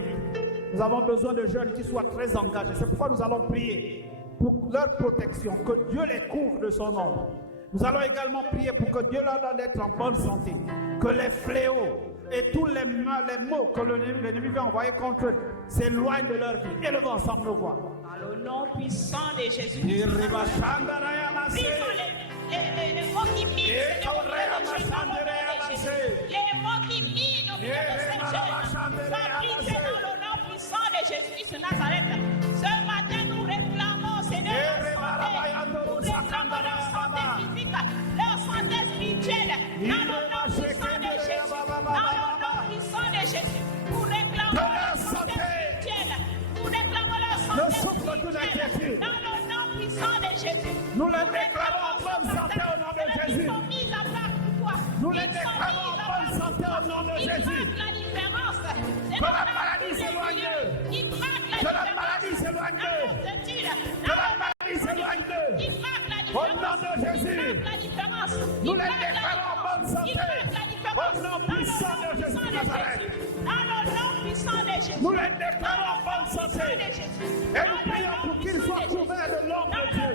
Nous avons besoin de jeunes qui soient très engagés. C'est pourquoi nous allons prier pour leur protection, que Dieu les couvre de son ombre. Nous allons également prier pour que Dieu leur donne d'être en bonne santé, que les fléaux et tous les mots que l'ennemi va envoyer contre eux s'éloignent de leur vie. Élevons ensemble nos voix. Dans le nom puissant de Jésus. Et Brisons les mots qui minent, Seigneur, les mots qui minent au milieu de ces jeunes, soient brisés dans le nom puissant de Jésus de Nazareth. Ce matin, nous réclamons, Seigneur, leur santé, nous réclamons leur santé physique, leur santé spirituelle, dans le nom puissant de Jésus, dans le nom puissant de Jésus. Nous réclamons leur santé spirituelle, nous réclamons leur santé spirituelle, dans le nom puissant de Jésus. nous les déclarons en bonne santé au nom de Jésus. Nous les déclarons en bonne santé au nom de Jésus. Que la maladie s'éloigne d'eux. Que la maladie s'éloigne d'eux. Que la maladie s'éloigne d'eux. Au nom de Jésus. Nous les déclarons en bonne santé. Au nom puissant de Jésus de Nazareth. Nous les déclarons en bonne santé. Et nous prions pour qu'ils soient couverts de l'ombre de Dieu.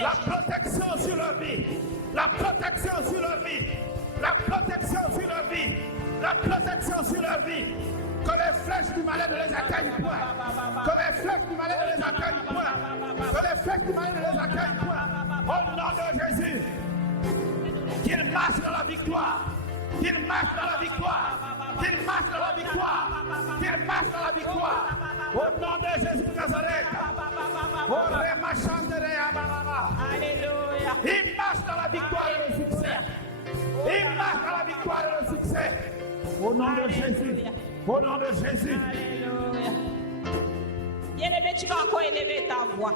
La protection sur leur vie. La protection sur leur vie. La protection sur leur vie. La protection sur leur vie. Que les flèches du malin ne les atteignent point. Que les flèches du malin ne les atteignent point. Que les flèches du malin ne les atteignent point. Au nom de Jésus. Qu'ils marchent dans la victoire. Qu'ils marchent dans la victoire. Qu'ils marchent dans la victoire. Qu'ils marchent dans la victoire. Au nom de Jésus de Nazareth. Alléluia. Il marche dans la victoire et le succès. Il marche dans la victoire et le succès. Au nom de Jésus. Au nom de Jésus. Alléluia. Bien-aimé, tu vas encore élever ta voix.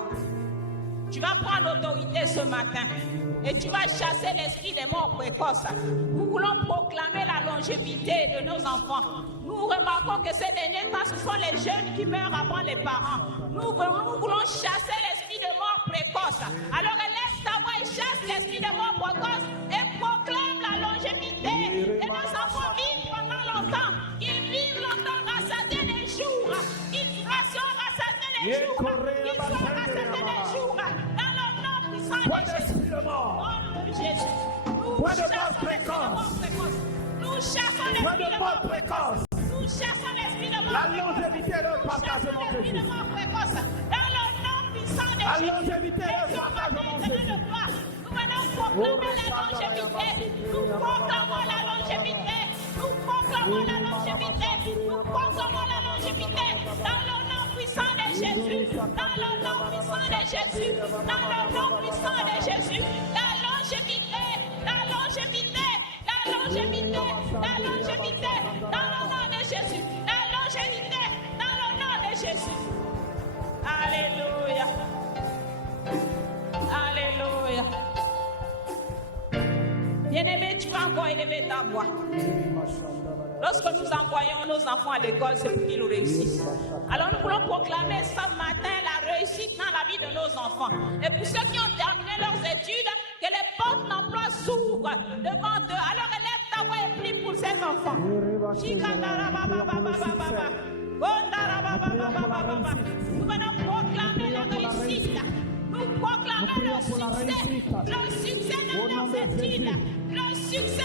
Tu vas prendre l'autorité ce matin et tu vas chasser l'esprit des morts précoces. Nous voulons proclamer la longévité de nos enfants. Nous remarquons que ces derniers temps, ce sont les jeunes qui meurent avant les parents. Nous voulons chasser l'esprit de mort précoce. Alors élève ta voix et chasse l'esprit de mort précoce et proclame la longévité. Et nos enfants vivent pendant longtemps. Ils vivent longtemps, rassasiés des jours. Ils soient rassasiés des jours. Ils soient rassasiés des jours. Dans le nom puissant Point de Jésus. d'esprit de mort. Au nom de Jésus. Point de mort chassons l'esprit de précoce. mort précoce. Nous chassons Point l'esprit de de mort mort précoce. Nous chassons l'esprit de mort La précoce. longévité leur Nous partage chassons au nom de l'esprit de Jésus. mort précoce. Dans le nom puissant de La Jésus. longévité leur Et partage au nom de Jésus. nous venons proclamer la longévité. Nous proclamons la longévité. Nous proclamons la longévité. Nous proclamons la longévité. Dans le nom puissant de Jésus. Dans le nom puissant de Jésus. Dans le nom puissant de Jésus. La longévité. La longévité. La longévité. La longévité. Dans le nom de Jésus. La longévité. Dans le nom de Jésus. Alléluia. Alléluia. Bien-aimé, tu vas encore élever ta voix. Lorsque nous envoyons nos enfants à l'école, c'est pour qu'ils réussissent. Alors nous voulons proclamer ce matin la réussite dans la vie de nos enfants. Et pour ceux qui ont terminé leurs études, que les portes d'emploi s'ouvrent devant eux. Alors élève ta voix et prie pour ces enfants. Nous venons proclamer la réussite. Nous proclamons le succès dans leurs études. Le succès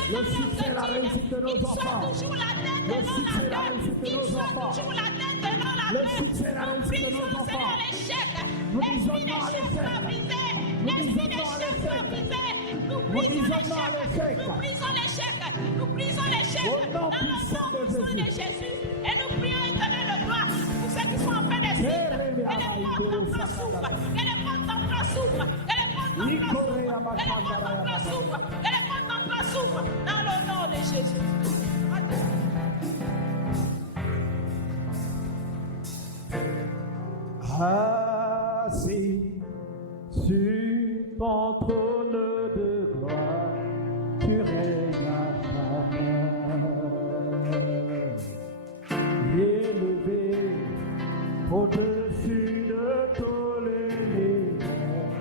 dans leurs études. Qu'ils soient toujours la tête et non la queue. Qu'ils soient toujours la tête et non la queue. Nous brisons, Seigneur, l'échec. L'esprit d'échec soit brisé. L'esprit d'échec soit brisé. Nous brisons l'échec. Nous brisons l'échec. Nous brisons l'échec. Dans le nom puissant de Jésus. Et nous prions éternel le gloire pour ceux qui sont en train d'essayer. Que les portes d'emploi s'ouvrent. Que les portes d'emploi s'ouvrent. Que les portes d'emploi s'ouvrent. Que les portes d'emploi s'ouvrent. Que les portes d'emploi s'ouvrent. Dans le nom de Jésus. Assis sur ton trône de gloire, tu règnes à jamais. Élevé au-dessus de tous les niveaux,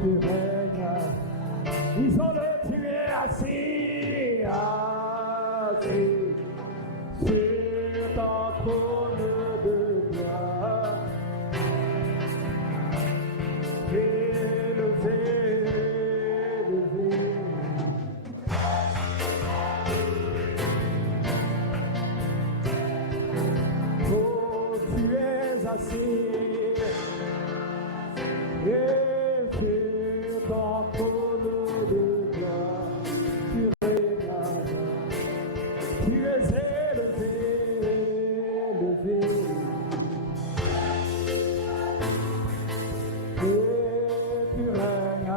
tu règnes à jamais. Disons-le, tu es assis, assis sur ton trône de gloire. Élevé assis. Et sur ton trône de gloire, tu règnes. Tu es élevé, élevé. Et tu règnes.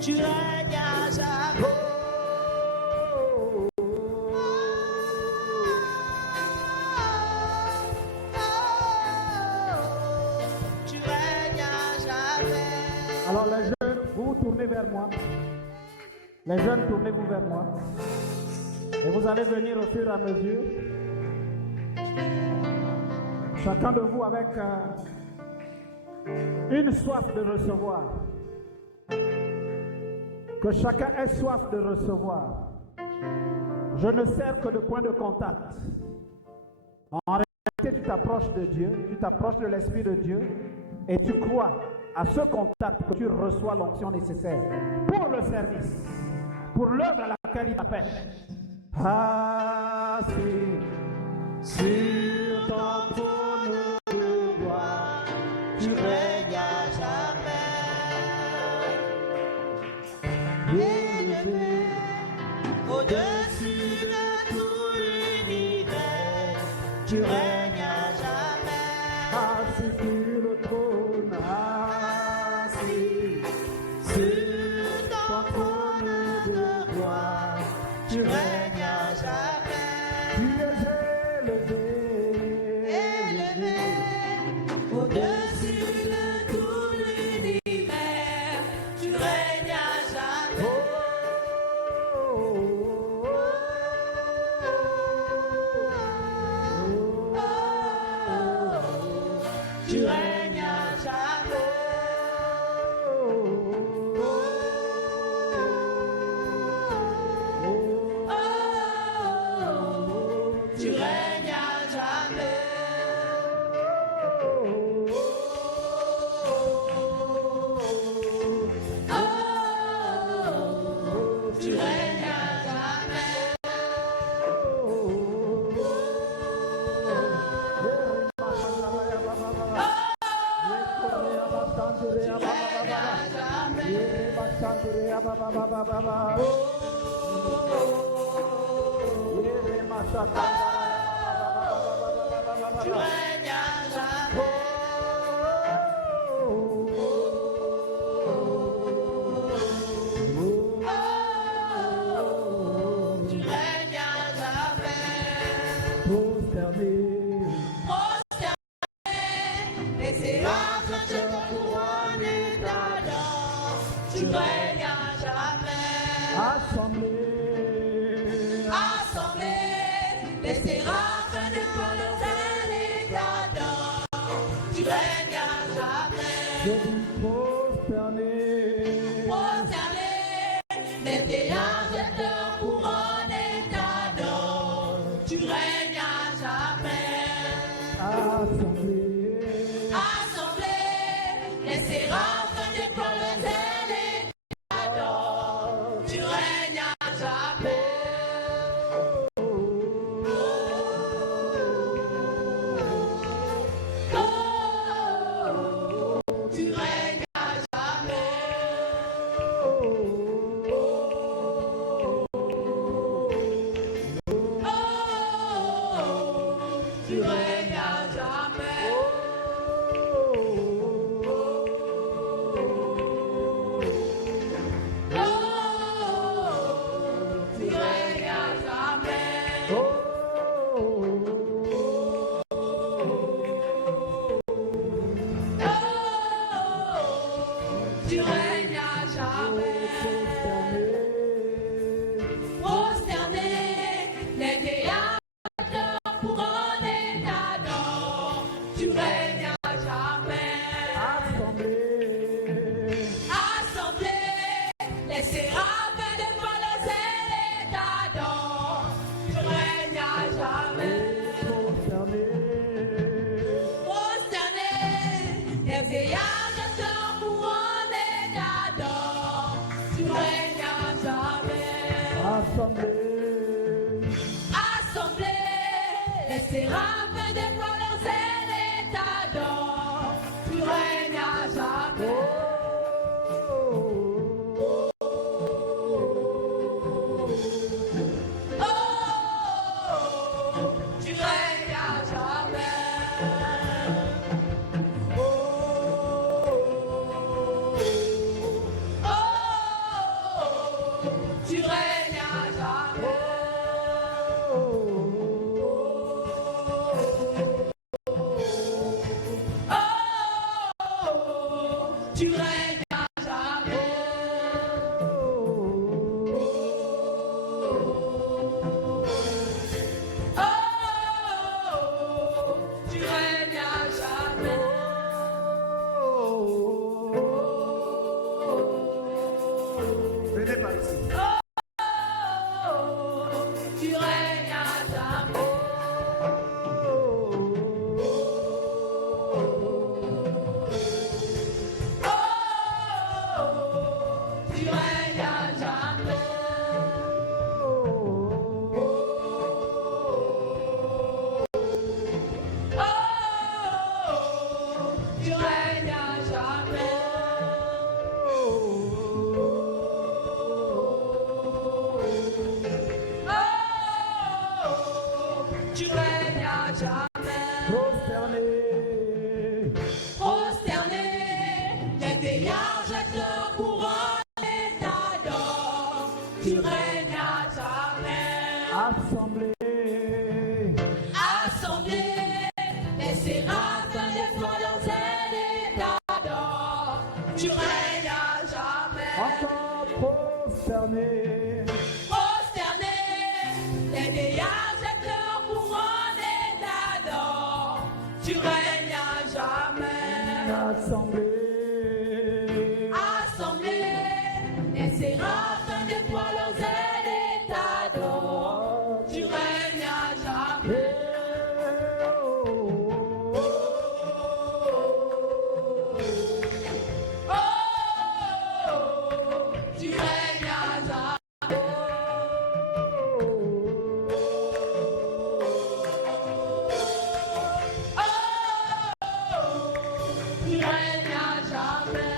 Tu règnes à jamais. Tu règnes à jamais. Alors les jeunes, vous vous tournez vers moi. Les jeunes, tournez-vous vers moi. Et vous allez venir au fur et à mesure. Chacun de vous avec une soif de recevoir. Que chacun ait soif de recevoir. Je ne sers que de point de contact. En réalité, tu t'approches de Dieu, tu t'approches de l'Esprit de Dieu et tu crois à ce contact que tu reçois l'onction nécessaire pour le service, pour l'œuvre à laquelle il t'appelle. Assis sur ton trône de gloire, Tu règnes à jamais. Élevé au-dessus de tout l'univers, tu règnes à jamais. assis sur le trône, assis Sur ton trône de gloire, tu règnes à jamais. tu es élevé, Élevé au-dessus de tout l'univers, tu règnes à jamais. Tu règnes à jamais. Tu règnes à jamais. Tu règnes à jamais. Tu règnes à jamais. Tu règnes à jamais. Prosterné, et c'est rare je te couronne d'adore. Tu règnes à jamais. Assemblée, les séraphes de Paul et t'adorent. Tu règnes à jamais. Prosterné, les théâtres te couronnent et t'adorent. Tu règnes à jamais. Assemblée, les séraphes de Paul et t'adorent. Tu règnes à jamais. Tu règnes à jamais. Tu règnes à jamais. Tu règnes à jamais. Tu règnes à jamais. Prosterné, les théâtres te couronnent et t'adorent. Les séraphins déploient leurs ailes et t'adorent. Tu règnes à jamais. Tu règnes à jamais. Tu règnes à jamais. Tu règnes à jamais. Tu règnes à jamais. Venez par ici. Tu règnes à jamais. Tu règnes à jamais. Tu règnes à jamais. Tu règnes à jamais. Prosterné. Prosterné, les vieillards jettent leur couronne et t'adorent. Tu règnes à jamais. Assemblée. Assemblée, les séraphins déploient leurs ailes et t'adorent. Tu règnes à jamais. Encore prosterné. Prosterné, les vieillards jettent leur couronne et t'adorent. Tu règnes à jamais. Assemblée. Assemblée, les séraphins déploient leurs ailes et t'adorent. Tu règnes à jamais. Tu règnes à jamais. Tu règnes à jamais.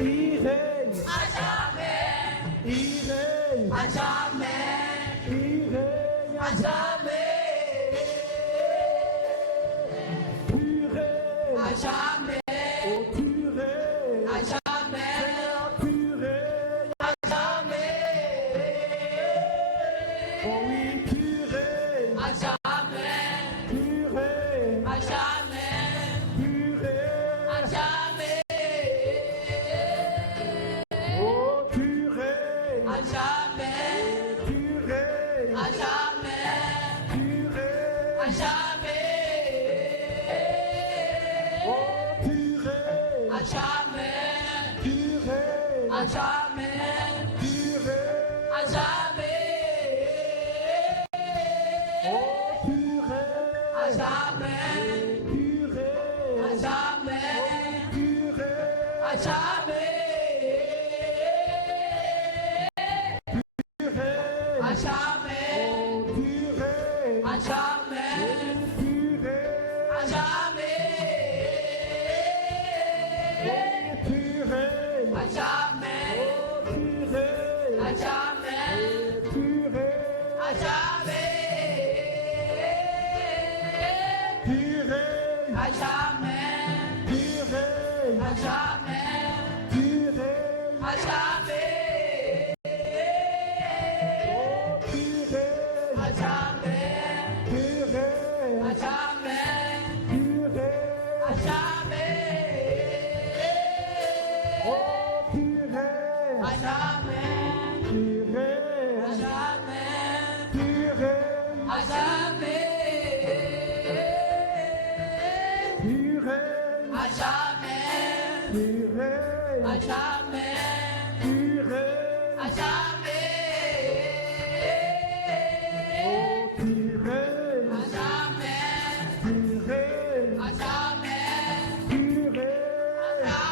Il règne. À jamais. Il règne. À jamais. Il règne. À jamais. Tu règnes. À jamais. Oh, tu règnes. À jamais. Tu règnes. À jamais. Oh oui, tu règnes. À jamais. Tu règnes. À jamais. Tu règnes. À jamais. Oh, tu règnes. À jamais. Tu règnes. À jamais. Tu règnes. À jamais. Oh, tu règnes. À jamais. Tu règnes. À jamais. Tu règnes. À jamais. Oh, tu règnes. À jamais. Tu règnes. À jamais. Tu règnes. À jamais. Tu règnes. À jamais. Oh, tu règnes. À jamais. Tu règnes. À jamais. Tu règnes. À jamais. Tu règnes. À jamais. Tu règnes. À jamais. Tu règnes. À jamais. Tu règnes. À jamais. Tu règnes. À jamais. Oh, tu règnes. À jamais. Tu règnes. À jamais. Tu règnes. À jamais. Oh, tu règnes. À jamais. Tu règnes. À jamais. Tu règnes. À jamais. Tu règnes. À jamais. Tu règnes. À jamais. Tu règnes. À jamais. Oh, tu règnes. À jamais. Tu règnes. À jamais. Tu règnes. À jamais.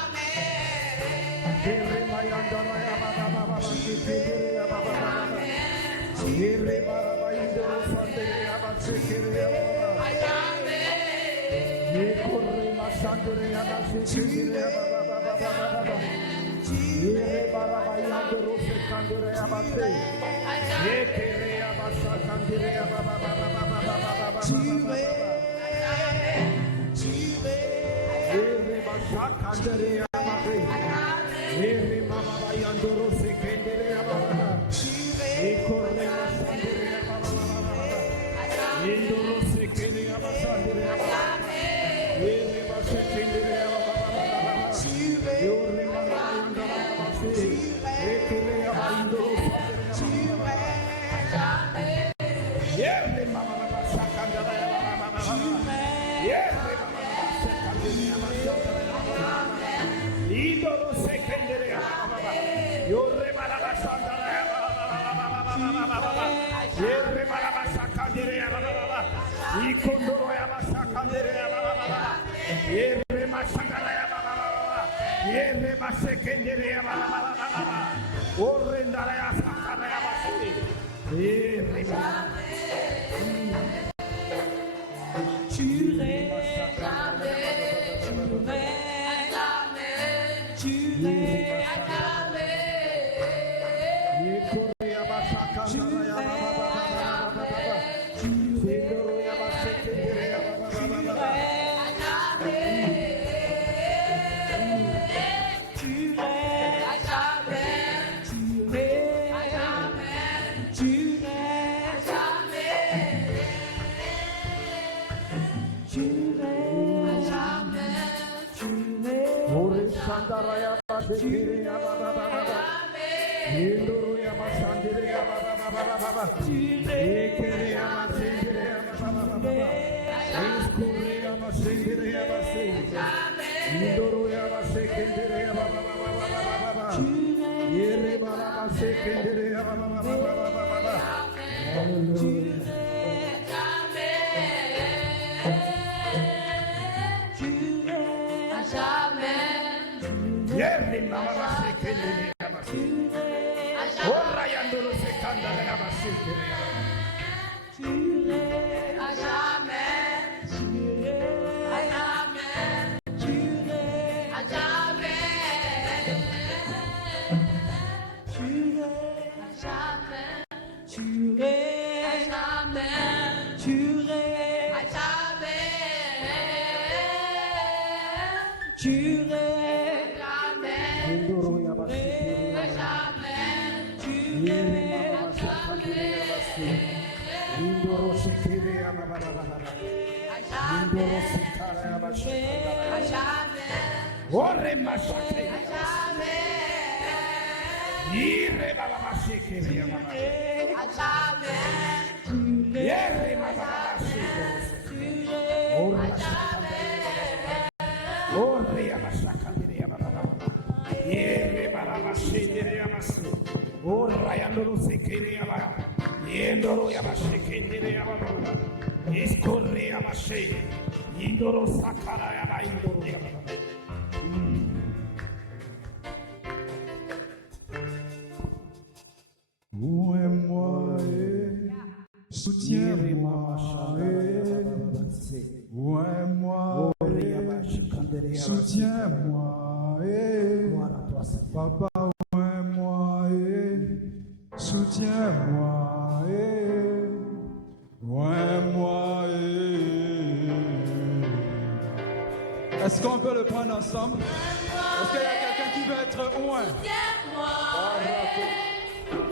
Est-ce qu'on peut le prendre ensemble? Est-ce qu'il y a quelqu'un qui veut être oint?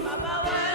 Papa, ouais.